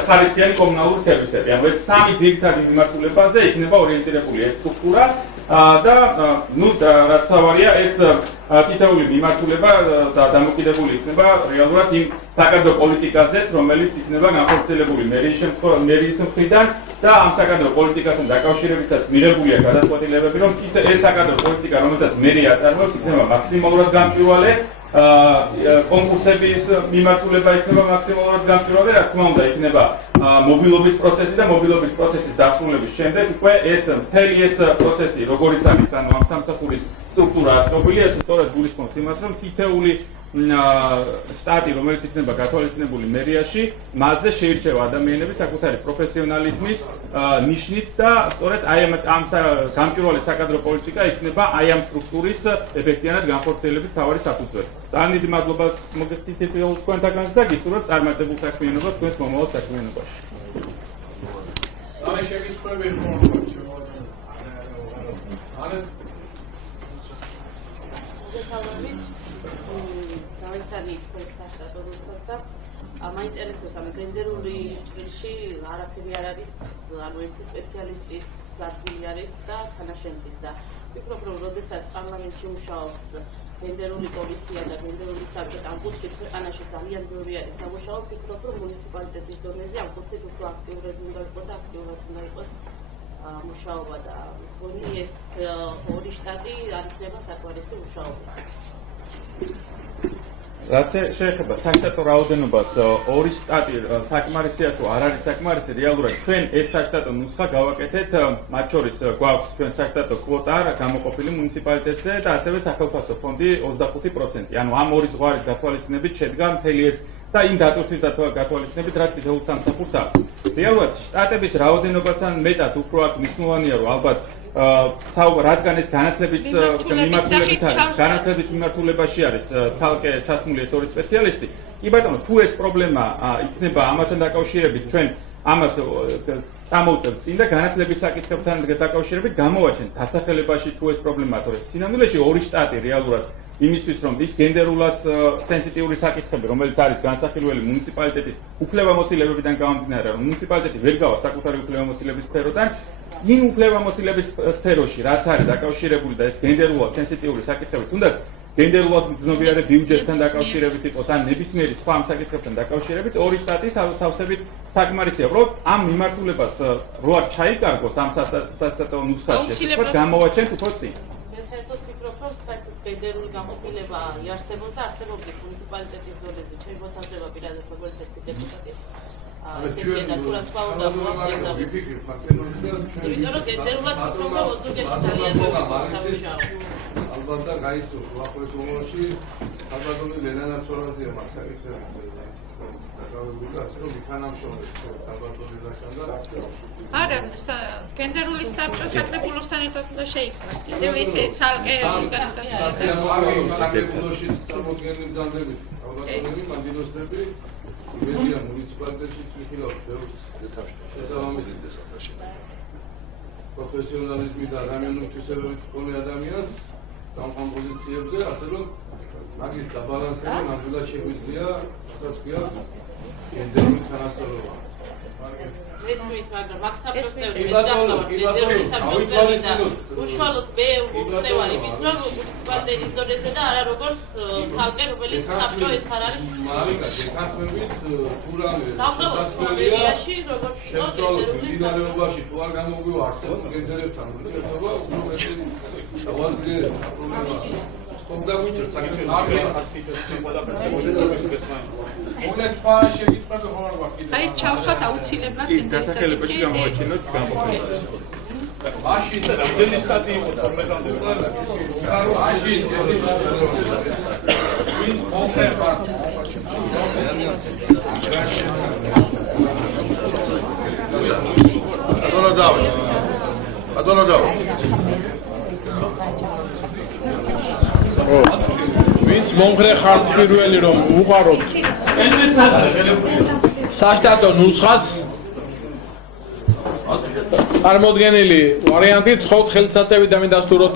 ხარისხიანი კომუნალური სერვისები. ანუ ეს სამი ძირითადი მიმართულებაზე იქნება ორიენტირებული ეს სტრუქტურა და რა თავარია ეს თითოეული მიმართულება და დამოკიდებული იქნება რეალურად იმ საკადრო პოლიტიკაზეც, რომელიც იქნება განხორციელებული მერიის მხრიდან და ამ საკადრო პოლიტიკასთან დაკავშირებითაც მიღებულია გადაწყვეტილებები, რომ ეს საკადრო პოლიტიკა, რომელსაც მერია აწარმოებს, იქნება მაქსიმალურად გამჭვირვალე, კონკურსების მიმართულება იქნება მაქსიმალურად გამჭვირვალე, რა თქმა უნდა, იქნება მობილობის პროცესი და მობილობის პროცესის დასრულების შემდეგ უკვე ეს მთელი ეს პროცესი, როგორიც არის, ანუ ამ სამსახურის სტრუქტურა აწყობილია, ეს სწორედ გულისხმობს იმას, რომ თითოეული штати, რომელიც იქნება გათვალისწინებული მერიაში, მასზე შეირჩევა ადამიანები საკუთარი პროფესიონალიზმის ნიშნით და სწორედ აი ამ გამჭვირვალე საკადრო პოლიტიკა იქნება აი ამ სტრუქტურის ეფექტიანად განხორციელების მთავარი საფუძველი. ძალიან დიდი მადლობას მოგესალმებით თქვენთაგანს და გისურვებთ წარმატებულ საქმიანობას თქვენს მომავალ საქმიანობაში. ამ შეკითხვები მაინტერესებს ამ გენდერული ჭრილში არაფერი არ არის, ანუ ერთი სპეციალისტის ადგილი არის და თანაშემწის და ვფიქრობ, რომ როდესაც პარლამენტში მუშაობს გენდერული კომისია და გენდერული საბჭო ამ კუთხით ქვეყანაში ძალიან ბევრი არის სამუშაო, ვფიქრობ, რომ მუნიციპალიტეტის დონეზე ამ კუთხით უფრო აქტიურად უნდა იყოს და აქტიურად უნდა იყოს მუშაობა და მგონი ეს ორი შტატი არ იქნება საკმარისი მუშაობისთვის. რაც შეეხება საშტატო რაოდენობას, ორი შტატი საკმარისია თუ არ არის საკმარისი, რეალურად ჩვენ ეს საშტატო ნუსხა გავაკეთეთ, მათ შორის გვაქვს ჩვენ საშტატო კვოტა გამოყოფილი მუნიციპალიტეტზე და ასევე სახელმწიფო ფონდი 25%. ანუ ამ ორი ზღვარის გათვალისწინებით შედგა მთელი ეს და იმ დატვირთვის გათვალისწინებით რაც თითოეულ სამსახურს აქვს. რეალურად შტატების რაოდენობასთან მეტად უფრო აქ მნიშვნელოვანია, რომ ალბათ რადგან ეს განათლების მიმართულებით არის, განათლების მიმართულებაში არის ცალკე ჩასმული ეს ორი სპეციალისტი, კი ბატონო, თუ ეს პრობლემა იქნება ამასთან დაკავშირებით, ჩვენ ამას წამოვწევთ წინ და განათლების საკითხებთან დაკავშირებით გამოვაჩენთ დასახელებაში თუ ეს პრობლემაა, თორე სინამდვილეში ორი შტატი რეალურად იმისთვის რომ ის გენდერულად სენსიტიური საკითხები, რომელიც არის განსახილველი მუნიციპალიტეტის უფლებამოსილებებიდან გამომდინარე, რომ მუნიციპალიტეტი ვერ გავა საკუთარი უფლებამოსილების სფეროდან, იმ უფლებამოსილების სფეროში, რაც არის დაკავშირებული და ეს გენდერულად სენსიტიური საკითხები, თუნდაც გენდერულად მძნობიარე ბიუჯეტთან დაკავშირებით იყოს, ან ნებისმიერი სხვა ამ საკითხებთან დაკავშირებით, ორი შტატი სავსებით საკმარისია. უბრალოდ ამ მიმართულებას რო არ ჩაიკარგოს ამ სასტატო ნუსხაში, გამოვაჩენთ უფრო წინ. საერთოდ ვფიქრობ, რომ საერთოდ გენდერული განყოფილება იარსებოდა, არსებობის მუნიციპალიტეტის დონეზე, ჩემი მოსაზრება პირადად როგორც ერთი დეპუტატის. იმიტომ რომ გენდერულად ვფიქრობ, რომ ოზურგეთი ძალიან სამუშაო. ალბათ და გაისურვ უახლოეს მომავალში ალბათონი ლენა ნაცვალაძეა მაგ საკითხებზე დაკავებული და ასე რომ ითანამშრომლებს ალბათონისგან და არა, გენდერული საბჭო საკრებულოსთან ერთად უნდა შეიქმნას. კიდევ ისე ცალკე საკრებულოში წარმოქმნილი ძალებით ალბათონები მანდილოსები იმედია მუნიციპალიტეტშიც ვიხილავთ ბევრს შესაბამისი პროფესიონალიზმი და ადამიანური თვისებებით მქონე ადამიანს ამ კომპოზიციებზე, ასე რომ მაგის დაბალანსება ნამდვილად შეგვიძლია, ასე ვთქვია, გენდერული თანასწორობა. ესმის, მაგრამ აქ საბჭოს წევრი მისდახავთ გენდერული საბჭოს წევრი და უშუალოდ მე ვუწევარ იმის, რომ მუნიციპალიტეტის დონეზე და არა როგორც ცალკე რომელიც საბჭო ეს არ არის. მაგას ეკუთვნებით თუ რამე დასაცველიაში როგორც მდიდარეობაში თუ არ გამოგვივა არსებობს გენდერებთან ურთიერთობა, უფრო შევაზრიერება პრობლემა. Moglec trwa się bitwa wychowała. A jest czasat auxilieblat I დასახელებაში გამოვაჩინოთ გამოყოფილი. Maszyn, jedyny staty Maszyn, więc może Adonadawa. ვინც მომხრე ხართ პირველი რომ უყაროთ საშტატო ნუსხას წარმოდგენილი ვარიანტით ხოთ ხელსაწევი და მე დასტუროთ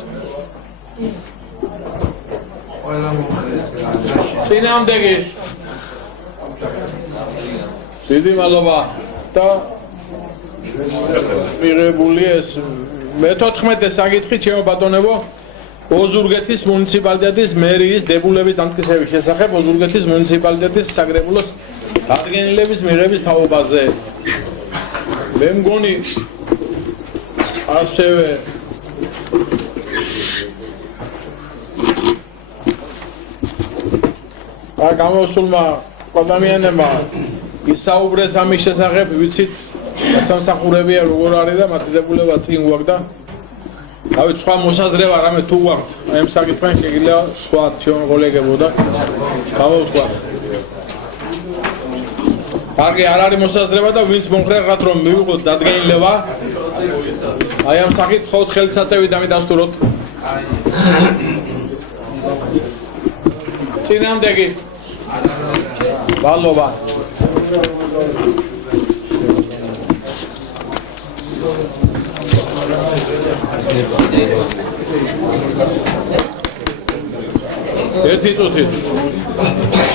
წინამდეგი დიდი მადლობა და მიღებული ეს მე-14 საკითხი ჩემო ბატონებო ოზურგეთის მუნიციპალიტეტის მერიის დებულების დამტკიცების შესახებ ოზურგეთის მუნიციპალიტეტის საკრებულოს აღდგენილების მიღების თაობაზე. მე მგონი ასევე გამოსულმა ადამიანებმა ისაუბრეს ამის შესახებ, ვიცით სამსახურებია როგორ არის და მათი დებულება წინ გვაქვს და დავით სხვა მოსაზრება რამე თუ გვაქვს აი ამ საკითხთან შეიძლება სხვა ჩვენ კოლეგებო და გავავთქვა. კარგი არ არის მოსაზრება და ვინც მომხრეღათ რომ მივიღოთ დადგენილება აი ამ საკითხოთ ხელსაწევი და მიდასტუროთ. წინამდეგი მადლობა. ერთი წუთი.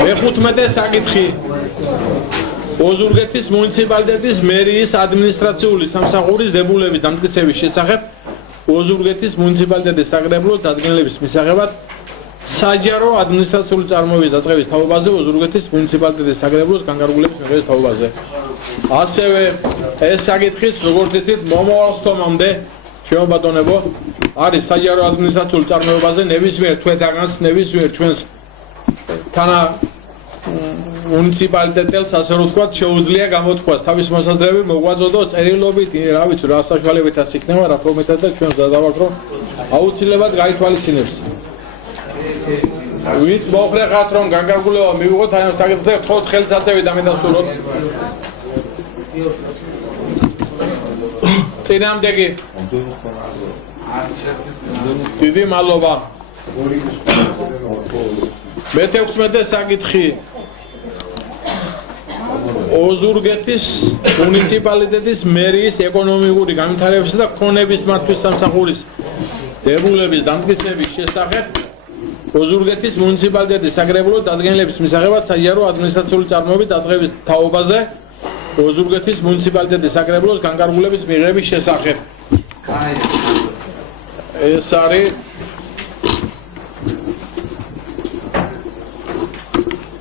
მე-15 საკითხი. ოზურგეთის მუნიციპალიტეტის მერიის ადმინისტრაციული სამსახურის დებულების დამტკიცების შესახებ ოზურგეთის მუნიციპალიტეტის საკრებულოს დადგენილების მისაღებად საჯარო ადმინისტრაციული წარმოების დაწყების თაობაზე ოზურგეთის მუნიციპალიტეტის საკრებულოს განკარგულების მიღების თაობაზე. ასევე ეს საკითხის როგორც იცით მომავალ თომამდე ჩემო ბატონებო არის საჯარო ადმინისტრაციული წარმოებაზე ნებისმიერ თვეთაგანს ნებისმიერ ჩვენს თანა მუნიციპალიტეტელს ასე რომ ვთქვათ შეუძლია გამოთქვას თავის მოსაზრებები მოგვაწოდოს წერილობით რა ვიცი რა საშუალებითაც იქნება რა თქმა და ჩვენს დავარქ რომ აუცილებლად გაითვალისწინებს ვინც მოხრეხათ რომ განკარგულება მივიღოთ აი ამ საკითხზე ხოთ ხელსაცევი დამედასტუროთ წინამდეგი დიდი მადლობა მე-16 საკითხი ოზურგეთის მუნიციპალიტეტის მერიის ეკონომიკური განვითარებისა და ქონების მართვის სამსახურის დებულების დამტკიცების შესახებ ოზურგეთის მუნიციპალიტეტის საკრებულოს დადგენილების მისაღებად საჯარო ადმინისტრაციული წარმოების დაწყების თაობაზე ოზურგეთის მუნიციპალიტეტის საკრებულოს განკარგულების მიღების შესახებ. ეს არის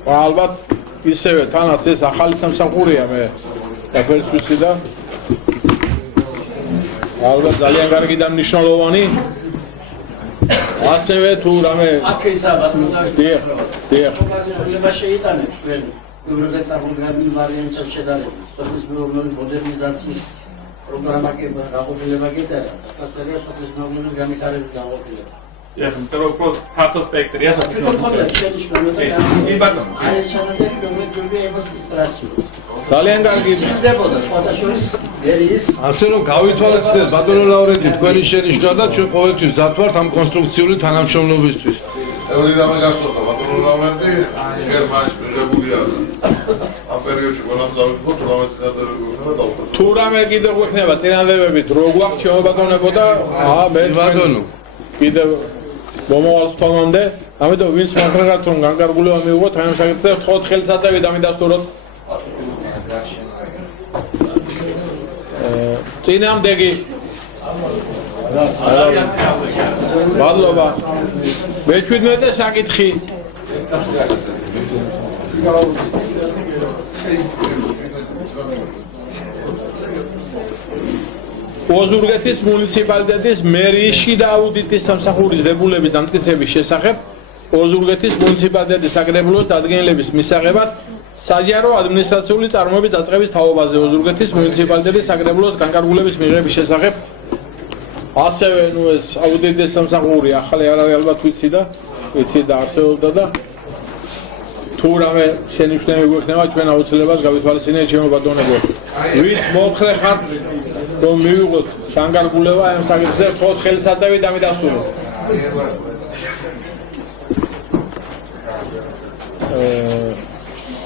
ალბათ ისევე თანაც ეს ახალი სამსახურია მე დაფერს ვიცი და ალბათ ძალიან კარგი და მნიშვნელოვანი ასევე თუ რამე აქ ისაა დიახ პროგრამა შეიტანეთ ჩვენ ევროპის აღდგენილი ვარიანტის შედარებით სოფლის მეურნეობის მოდერნიზაციის პროგრამა კი გაყოფილება გეწერა და სოფლის მეურნეობის განვითარების გაყოფილება Yes, pero harto spectri, așa. ძალიან კარგი. ასე რომ გავითვალისწინეთ ბატონო ლავრენტი თქვენი შენიშვნა და ჩვენ ყოველთვის მზად ვართ ამ კონსტრუქციული თანამშრომლობისთვის. Teorii rame gasota, ბატონო ლავრენტი, გერმანიაში მიღებულია. ამ პერიოდში ყველამ დავიწყოთ რამე წინადადებები და თუ რამე კიდევ გვექნება წინადადებებით რო გვაქვს ჩემო ბატონებო და მე ბატონო კიდევ მომავალ თომამდე, ამიტომ ვინც მოხრათ რომ განკარგულება მივიღოთ, აი ამ საკითხზე ხოთ ხელსაწევი დამიდასტუროთ. წინამდეგი მადლობა. მე-17 საკითხი. ოზურგეთის მუნიციპალიტეტის მერიის შიდა აუდიტის სამსახურის დებულების დამტკიცების შესახებ ოზურგეთის მუნიციპალიტეტის საკრებულოს დადგენილების მისაღებად საჯარო ადმინისტრაციული წარმოების დაწყების თაობაზე ოზურგეთის მუნიციპალიტეტის საკრებულოს განკარგულების მიღების შესახებ ასევე ეს აუდიტის სამსახური ახალი არ არის ალბათ ვიცი და არსებობდა და თუ რამე შენიშვნები გვექნება ჩვენ აუცილებლად გავითვალისწინებთ ჩემო ბატონებო ვინც მოხრეხართ რომ მივიღოთ განკარგულება ამ საკითხზე ხოთ ხელსაწევი დამიდასტუროთ.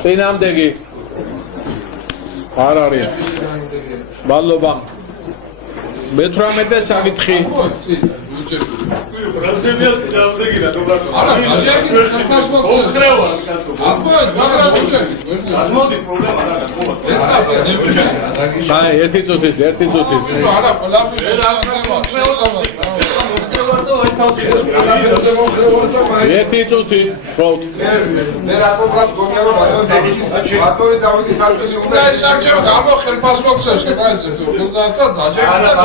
წინამდეგი არ არის. მადლობა. მე-18 საკითხი. აი, ერთი წუთი. ერთი წუთი. მე რატომ გაგონია რომ ბატონი დავითის არწივი უნდა ისარჩევ გამოხერფას მოხსენს კაიზე თუნდაც დაჯერდა და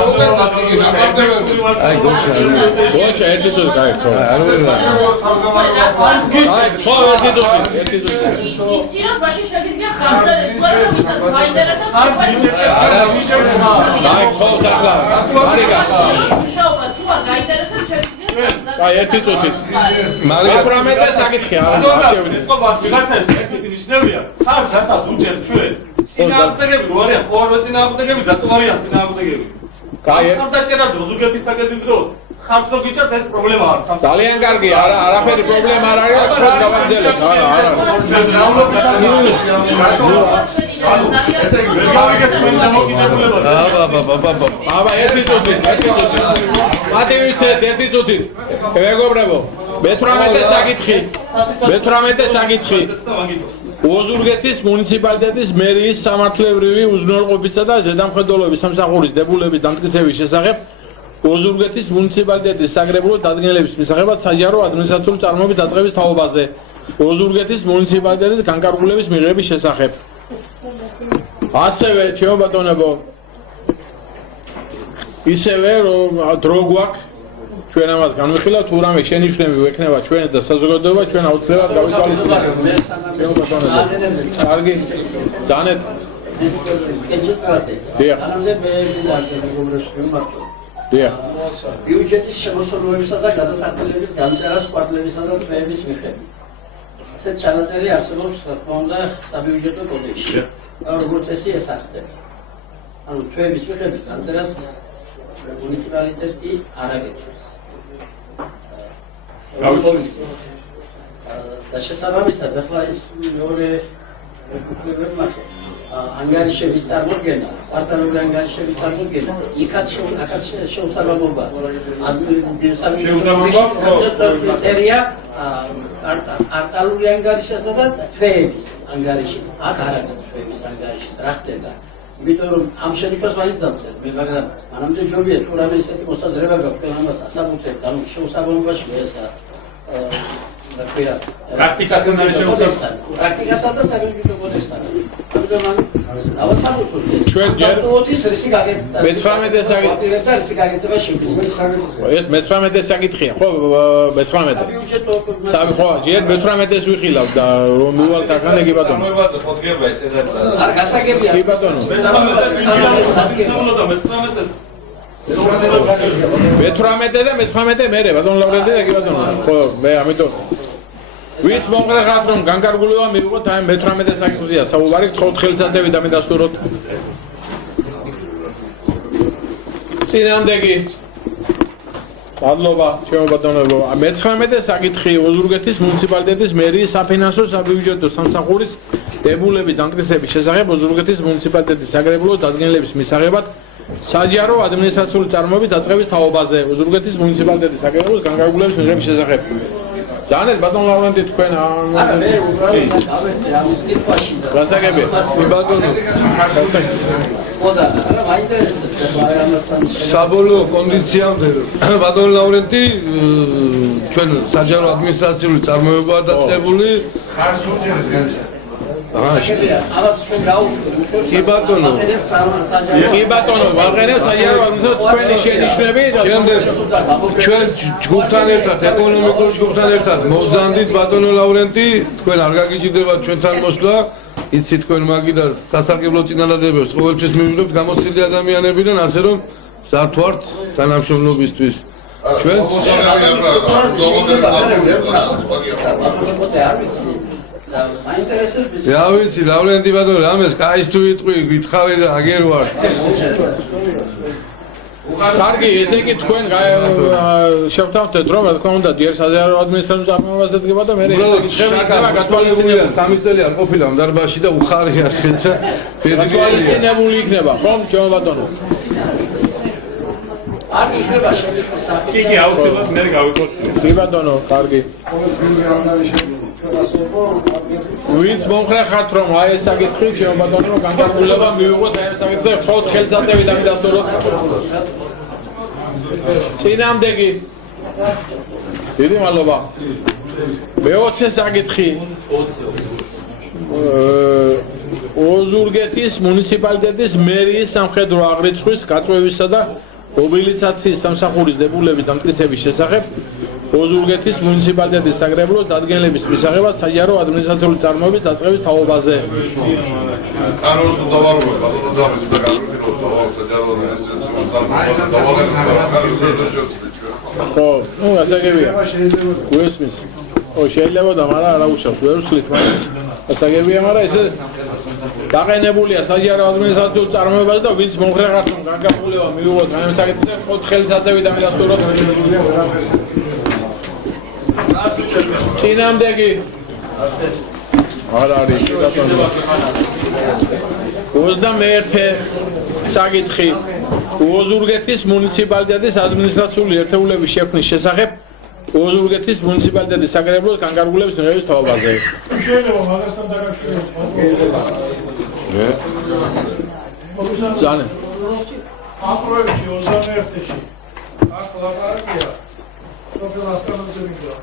აი გოჩა ერთი წუთი აი ხო აი ხო ერთი წუთი ისირო ბაში შეგიძლია ხალხზე თქვენ რომ ისაც მაინტერესებს აი ხო დახლა მარიგა შაობა თუ არ გაინტერესებს შეგიძლია აი ერთი წუთი მე-18 საკითხი არა შევიდეთ ვიღაცებს ერთი ნიშნებია ხარს რასაც უჭერთ ჩვენ წინააღმდეგები რო არიან ხო არ წინააღმდეგები და თუ არიან წინააღმდეგები კაი ამ დაჭერაზე ოზურგეთის საკრებულოს ხარს რო გიჭერთ ეს პრობლემა არის. ძალიან კარგი, არაფერი პრობლემა არ არის, ჩვენ გავაგზავნებთ. აბა ერთი წუთი. მათი ვიცით ერთი წუთი. მეგობრებო, მე-18 საკითხი. ოზურგეთის მუნიციპალიტეტის მერიის სამართლებრივი უზრუნველყოფისა და ზედამხედველობის სამსახურის დებულების დამტკიცების შესახებ ოზურგეთის მუნიციპალიტეტის საგრებულო დადგენილების მისაღებად საჯარო ადმინისტრაციული წარმოების დაწყების თაობაზე ოზურგეთის მუნიციპალიტეტის განკარგულების მიღების შესახებ. ასევე ჩემო ბატონებო, ისევე დრო გვაქვს ჩვენ ამას განვიხილავთ, თუ რამე შენიშვნები ვექნება ჩვენ და საზოგადოება ჩვენ აუცილებლად გავითვალისწინებთ. კარგი, ძანეთ. ბიუჯეტის შემოსავლობისა და გადასახადებების განწერას კვარტლებისა და თვეების მიხედვით. ასეთ ჩანაწერი არსებობს რა თქმა უნდა საბიუჯეტო კოდექსში. როგორც წესი ესახება. ანუ თვეების მიხედვით განწერას მუნიციპალიტეტი არ აკეთებს. და შესაბამისად ახლა ის მეორე პრობლემა ანგარიშების წარმოდგენა, პარტნიორული ანგარიშების წარმოდგენა, იქაც შეუსაბამობა. წერია პარტნიორული ანგარიშისა და თვეების ანგარიშის. აქ არ არის თვეების ანგარიშის რა ხდება. იმიტომ რომ ამ შეფას მაინც დავწერთ, მაგრამ მანამდე ჯობია თუ რამე ისეთი მოსაზრება გაქვთ, ამას ასაბუთებთ, ანუ შეუსაბამობაში ესა პრაქტიკასა და საბიუჯეტო კოდექსთან. ჩვენ ჯერ ეს მე-18 საკითხია, ხო, მე-18. ხო, ჯერ მე-18-ს ვიხილავ და რომ მივალთ ახლა კი ბატონო. არ გასაგებია. კი ბატონო. მე-18 და მე-19 მერე ბატონო ლავრენტი და კი ბატონო. ხო, მე ამიტომ ვის მომღერხათ რომ განკარგულება მივიღოთ აი მე-18 საკითხია საუბარი, გთხოვთ ხელსაწყოები და მე დასტუროთ. წინამდეგი მადლობა ჩემო ბატონებო. მე-19 საკითხი ოზურგეთის მუნიციპალიტეტის მერიის საფინანსო საბიუჯეტო სამსახურის დებულების დამტკიცების შესახებ ოზურგეთის მუნიციპალიტეტის საგრებულო დადგენილების მისაღებად საჯარო ადმინისტრაციული წარმოების დაწყების თაობაზე ოზურგეთის მუნიციპალიტეტის საგრებულოს განკარგულების მიღების შესახებ. Janet, but don't learn it when საბოლოო კონდიციამდე ბატონ ლავრენტი ჩვენ საჯარო ადმინისტრაციული წარმოებაა დაწყებული კი ბატონო ვაღერებ საჯარო ადმინისტრაციული შენიშვნები და ჩვენ ჯგუფთან ერთად ეკონომიკურ ჯგუფთან ერთად მოვზანდით ბატონო ლავრენტი თქვენ არ გაგიჭირდება ჩვენთან მოსვლა იცით თქვენ მაგიდა სასარგებლო წინადადებებს ყოველთვის მივიღებთ გამოცდილი ადამიანებიდან ასე რომ მზარდ ვართ თანამშრომლობისთვის ჩვენ რა ვიცი ლავრენტი ბატონო რამეს კაის თუ იტყვი გითხავე და აგერ ვარ კარგი ესე იგი თქვენ შევთავაზეთ რომ რა თქმა უნდა ჯერ საჯარო ადმინისტრაციულ წარმოებაზე დგება და მე ესე იგი გათვალისწინებია 3 წელი არ ყოფილა დარბაზში და უხარია და გათვალისწინებული იქნება ხომ ჩემო ბატონო არ იქნება შემოსა კი აუცილებლად მე გავიქოთ კი ბატონო კარგი ვინც მომხრეხართ რომ აი ეს საკითხი ჩემო ბატონო რომ განკარგულება მივიღოთ აი ეს საკითხზე ხოთ ხელსაწყოები და მიდასტუროთ წინამდეგი დიდი მადლობა მე-20 საკითხი ოზურგეთის მუნიციპალიტეტის მერიის სამხედრო აღრიცხვის გაწვევისა და მობილიზაციის სამსახურის დებულების დამტკიცების შესახებ ოზურგეთის მუნიციპალიტეტის საგრებულოს დადგენილების მისაღებად საჯარო ადმინისტრაციული წარმოების დაწყების თაობაზე. ხო, ну, ასაგებია. გუესმის. შეიძლება და მაგრამ არა უშავს ვერ ვსვლით მაინც ასაგებია მაგრამ ესე დაყენებულია საჯარო ადმინისტრაციულ წარმოებაზე და ვინც მომხრე ხართ გაგაფულება მიუღოთ ამ საკითხზე ხოთ ხელისაწევი და მილასტუროთ წინამდეგი არ არის მე საკითხი ოზურგეთის მუნიციპალიტეტის ადმინისტრაციული ერთეულების შექმნის შესახებ ოზურგეთის მუნიციპალიტეტის საგარეებლოს განკარგულების მიღების თაობაზე. შეიძლება მაგასთან დაკავშირებით. ძალიან. ამ პროექტში 21-ში აქ ლაპარაკია სოფელ ასკანაზე მიდია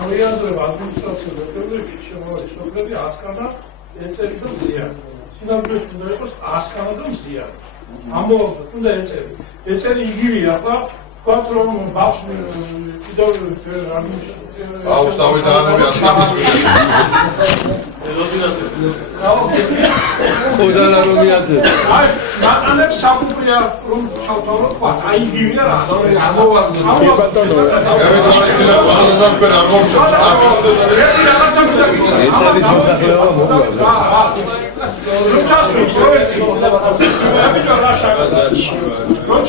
მოიაზრება ადმინისტრაციული ერთეულებში შემოვადის სოფლები ასკანა ეწერი და მზიანი. სინამდვილეში უნდა იყოს ასკანა და მზიანი. ამბობთ უნდა ეწერი იგივეა ახლა ვთქვათ რომ ბავშვი კიდევ აუს დავიდანები ასკანის ოდანა რომ მიაძე აი მანანებს საფუძვლია რომ ჩავთავროთ ვთქვათ აი იგივეა რა კი ბატონო ეწერის მოსახლეობა მოგვა რომ ჩასვი პროექტი რომ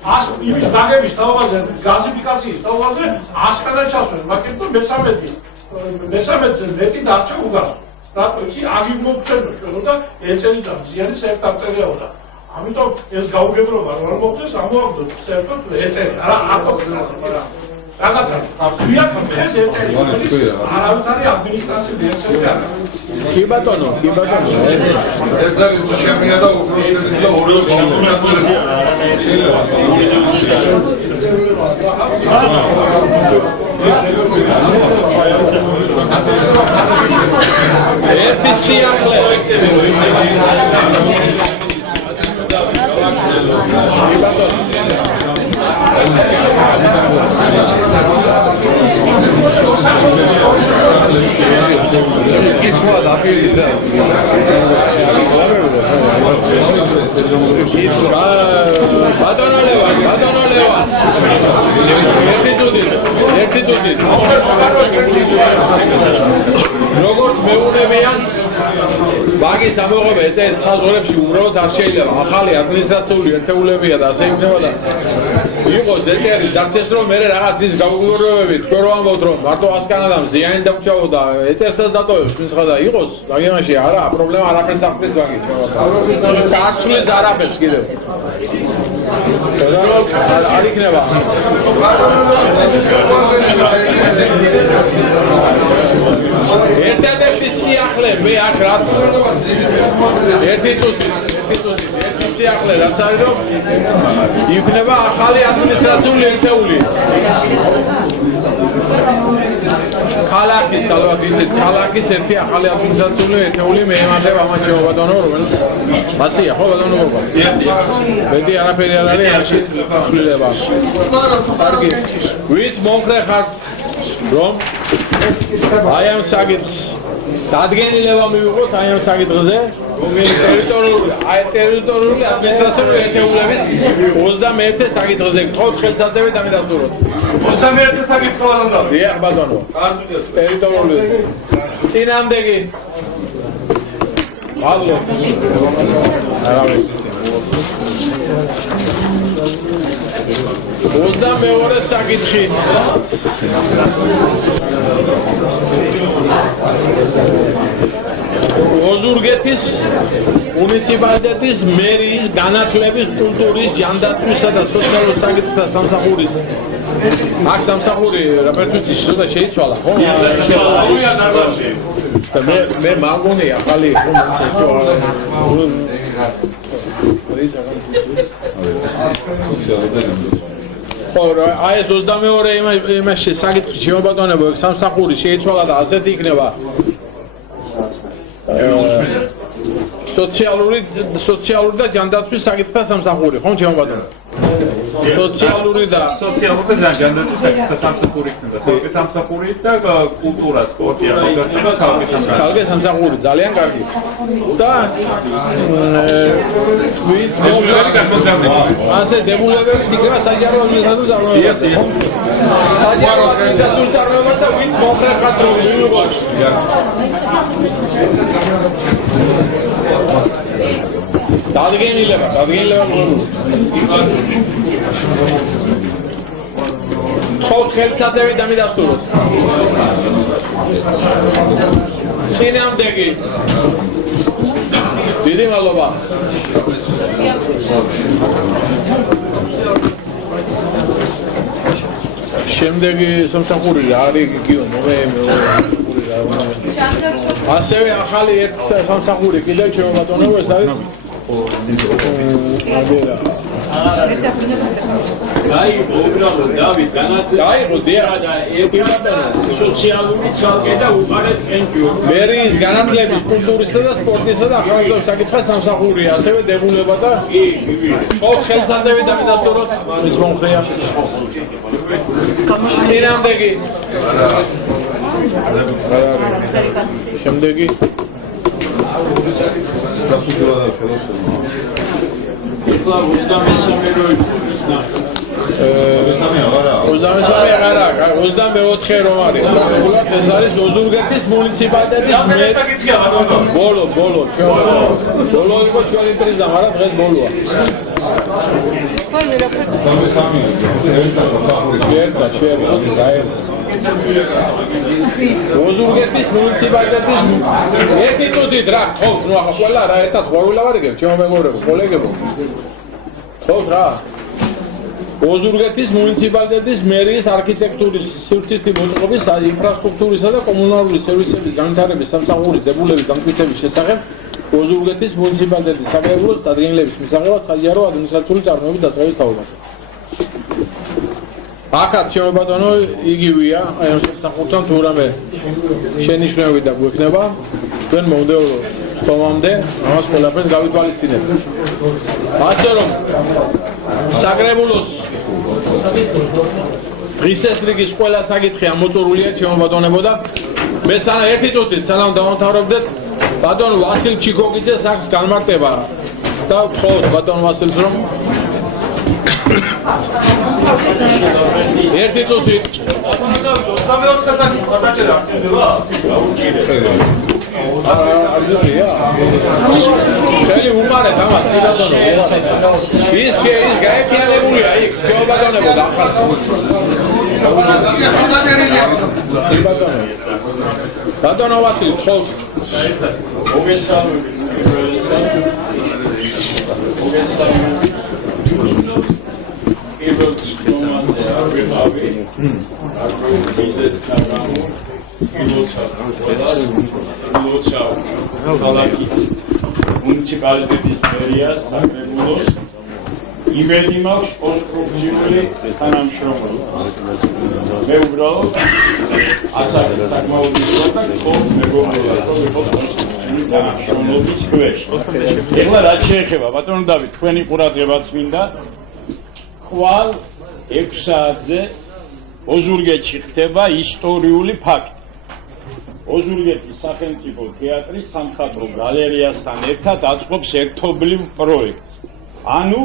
ჩასვი იმის დაგების თაობაზე, გაზიფიკაციის თაობაზე ასკანა ჩასვენ, მაგრამ მესამედზე მეტი დარჩა უგანო. რატო იცი აგი მოგცემო და ეწერი და ზიანი საერთაშორისოა და ამიტომ ეს გაუგებრობა რომ არ მოხდეს, ამოვაგდოთ საერთოდ ეწერი. არა აკო რაღაცა ვიათ ხეს ეწერი. არავითარი ადმინისტრაციული ეწერი არა. კი ბატონო ეწერი შემია და უკრუშები და ორივე ერთი სიახლე კითხვა დაპირდა ბატონო ლევან ერთი წუთი როგორც მეუბნებიან ბაგის ამოღება ეწერის საზღვრებში უბრალოდ არ შეიძლება ახალი ადმინისტრაციული ერთეულებია და ასე იქნება და იყოს ეწერი დარჩეს რომ მე რაღაც ის გაუგებრობებით თქვენ რომ ამბობთ რომ მარტო ასკანა და მზიანი დამჩაო და ეწერსაც დატოვებს ვინც ხა და იყოს ბაგიმაში არა პრობლემა არაფერს აღწევს ბაგით კაცulis არაფერს კიდევ არ იქნება ერთადერთი სიახლე მე აქ რაც ერთი წუთი სიახლე რაც არის რომ იქნება ახალი ადმინისტრაციული ერთეული ქალაქის ალბათ ისეთ ქალაქის ერთი ახალი ადმინისტრაციული ერთეული მეემართება ამ ბატონო რომელიც მასია ხო ბატონო მეტი არაფერი არ არის ამაში ცვლილება კარგი ვიც მომხრე ხართ რომ აი ამ საკითხს დადგენილება მივიღოთ აი ამ საკითხზე ტერიტორიული ადმინისტრაციული ერთეულების 21 საკითხზე გთხოვთ ხელსაწევი და მიდასტუროთ 21 საკითხი უნდა დიახ ბატონო ტერიტორიული წინამდეგი ალო არავინ 22 საკითხი ოზურგეთის მუნიციპალიტეტის მერიის განათლების, კულტურის, ჯანდაცვისა და სოციალურ საკითხთა სამსახურის აქ სამსახური რაპერტუსის ზონა შეიცვალა ხო? მე მაგონი ახალი ხო ხო აი ეს 22 იმაში საკითხი შემობატონებო სამსახური შეიცვალა და ასეთი იქნება სოციალური და ჯანდაცვის საკითხთა სამსახური, ხო, ჩემო ბატონო? სოციალური და სოციალური და ჯანდაცვის სამსახური იქნება. თორე სამსახური და კულტურა, სპორტი, ახალგაზრდა ცალკე სამსახური ძალიან კარგი. და ვინც ასე დებულებები იქნება საჯარო ადმინისტრაციულ წარმოებაში. საჯარო ადმინისტრაციულ წარმოებაში და ვინც მომხრე ხატრული მიიღო. დადგენილება ხო ხელსაძევი და მიდასტუროთ. წინამდეგი დიდი მადლობა. შემდეგი სამსახური არის გიგიო ასევე ახალი ერთ სამსახური კიდევ ჩემო ბატონო ეს არის სოციალური ცალკე და უყარეთ ენჯიო. მერის განათლების, კულტურისა და სპორტისა და ახალგაზრდობის საკითხის სამსახურია, ასევე დებულება და ხო ხელსაძევი და მიდასტუროთ ის მომხრეა. წინამდეგი შემდეგი ეხლა 23 როიქნა 24 რომ არის. ეს არის ოზურგეთის მუნიციპალიტეტის ბოლო იყო ჩვენი პრიზა, მაგრამ დღეს ბოლოა. ოზურგეთის მუნიციპალიტეტის ერთი წუთით რა ხო ნუ ახლა ყველა რა ერთად ღვარვილავარიგებ ჩემო მეგობრებო კოლეგებო ხო რა ოზურგეთის მუნიციპალიტეტის მერიის არქიტექტურის სივრცითი მოწყობის ინფრასტრუქტურისა და კომუნალური სერვისების განვითარების სამსახურის დებულების დამტკიცების შესახებ ოზურგეთის მუნიციპალიტეტის საკრებულოს დადგენილების მისაღებად საჯარო ადმინისტრაციული წარმოების დასწრების თაობაზე. აქაც ჩემო ბატონო იგივეა, აი ამ სამსახურთან თუ რამე შენიშვნები და გვექნება, თქვენ მომდევნო სტომამდე ამას ყველაფერს გავითვალისწინებთ. ასე რომ საკრებულოს დღის რიგის ყველა საკითხი ამოწურულია ჩემო ბატონებო და მე ერთი წუთით სანამ დავამთავრებდეთ ბატონ ვასილ ჩიკოგიძეს აქვს განმარტება და ვთხოვთ ბატონ ვასილს რომ ერთი წუთი ხელი უმარეთ ამას კი ბატონო ის გაერთიანებულია იქ ჩემო ბატონებო ბატონო ვასილი ვთხოვთ მუნიციპალიტეტის მერიას საკრებულოს იმედი მაქვს კონსტრუქციული თანამშრომლობა. მე უბრალოდ ასაკი საკმაოდ მიხდom და გქონდ მეგობრობა თანამშრომლობის ქვეშ. ეხლა რაც შეეხება ბატონო დავით თქვენი ყურადღებაც მინდა ხვალ 6 საათზე ოზურგეთში ხდება ისტორიული ფაქტი. ოზურგეთის სახელმწიფო თეატრის სამხატვრო გალერეასთან ერთად აწყობს ერთობლივ პროექტს. ანუ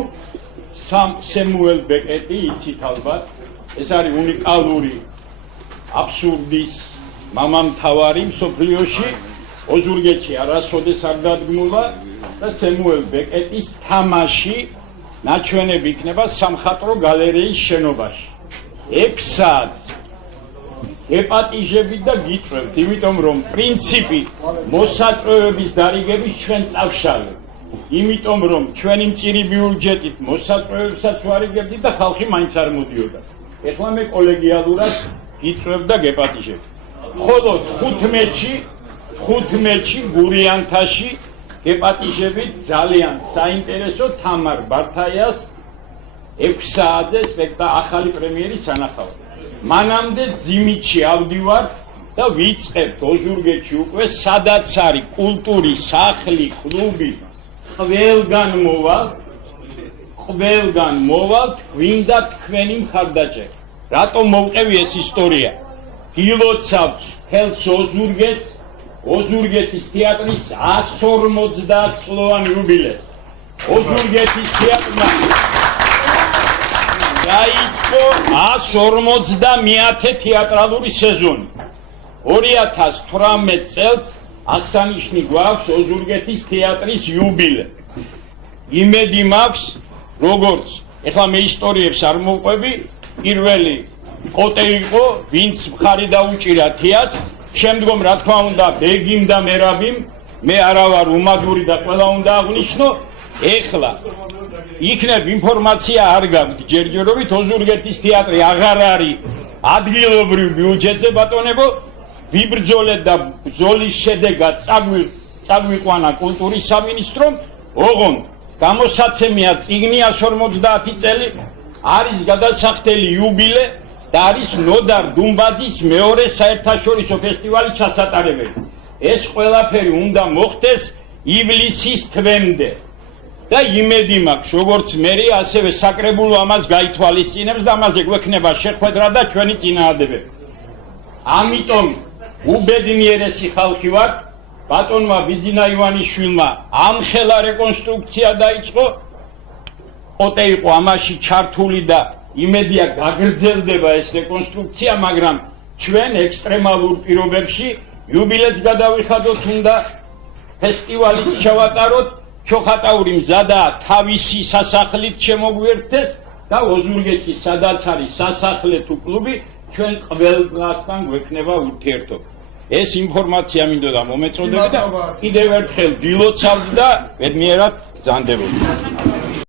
სემუელ ბეკეტი იცით ალბათ, ეს არის უნიკალური აბსურდის მამამთავარი მსოფლიოში, ოზურგეთში არასოდეს არ დადგმულა და სემუელ ბეკეტის თამაში ნაჩვენები იქნება სამხატვრო გალერეის შენობაში. 6 საათს ეპატიჟებით და გიწვევთ, იმიტომ რომ პრინციპი მოსაწვევების დარიგების ჩვენ წავშალეთ. იმიტომ რომ ჩვენი მწირი ბიუჯეტით მოსაწვევებსაც ვარიგებდით და ხალხი მაინც არ მოდიოდა. ეხლა მე კოლეგიალურად გიწვევ და გეპატიჟებ. ხოლო 15-ში გურიანთაში გეპატიჟებით ძალიან საინტერესო თამარ ბართაიას 6 საათზე ახალი პრემიერი სანახავთ. მანამდე ძიმითში ავდივართ და ვიწყებთ ოზურგეთში უკვე სადაც არის კულტურის სახლი, კლუბი ყველგან მოვალ ყველგან მოვალთ, გვინდა თქვენი მხარდაჭერა. რატომ მოვყევი ეს ისტორია? გილოცავთ თელს ოზურგეთს, ოზურგეთის თეატრის 150 წლოვან იუბილეს. ოზურგეთის თეატრმა დაიწყო 150 თეატრალური სეზონი. 2018 წელს აღსანიშნი გვაქვს ოზურგეთის თეატრის იუბილე. იმედი მაქვს, როგორც ეხლა მე ისტორიებს არ მოვყვები, პირველი ყოტე იყო, ვინც მხარი დაუჭირა თეატრს, შემდგომ რა თქმა უნდა ბეგიმ და მერაბიმ, მე არა ვარ უმადური და ყველა უნდა აღნიშნო, ეხლა იქნებ ინფორმაცია არ გაქვთ ჯერჯერობით, ოზურგეთის თეატრი აღარ არის ადგილობრივ ბიუჯეტზე ბატონებო, ვიბრძოლეთ და ბრძოლის შედეგად წაგვიყვანა კულტურის სამინისტრომ, ოღონდ გამოსაცემია წიგნი 150 წელი, არის გადასახდელი იუბილე და არის ნოდარ დუმბაძის მეორე საერთაშორისო ფესტივალი ჩასატარებელი. ეს ყველაფერი უნდა მოხდეს ივლისის თვემდე. და იმედი მაქვს, როგორც მერი, ასევე საკრებულო ამას გაითვალისწინებს და ამაზე გვექნება შეხვედრა და ჩვენი წინააღმდეგები. ამიტომ უბედნიერესი ხალხი ვარ, ბატონმა ბიძინა ივანიშვილმა ამხელა რეკონსტრუქცია დაიწყო, ყოტე იყო ამაში ჩართული და იმედია გაგრძელდება ეს რეკონსტრუქცია, მაგრამ ჩვენ ექსტრემალურ პირობებში იუბილეც გადავიხადოთ, უნდა ფესტივალიც ჩავატაროთ, ჩოხატაური მზადაა თავისი სასახლით შემოგვერთეს და ოზურგეთში სადაც არის სასახლე თუ კლუბი, ჩვენ ყველასთან გვექნება ურთიერთობა. ეს ინფორმაცია მინდოდა მომეწოდები და კიდევ ერთხელ დილოცავდი და ბედნიერად ბრძანდებოდი.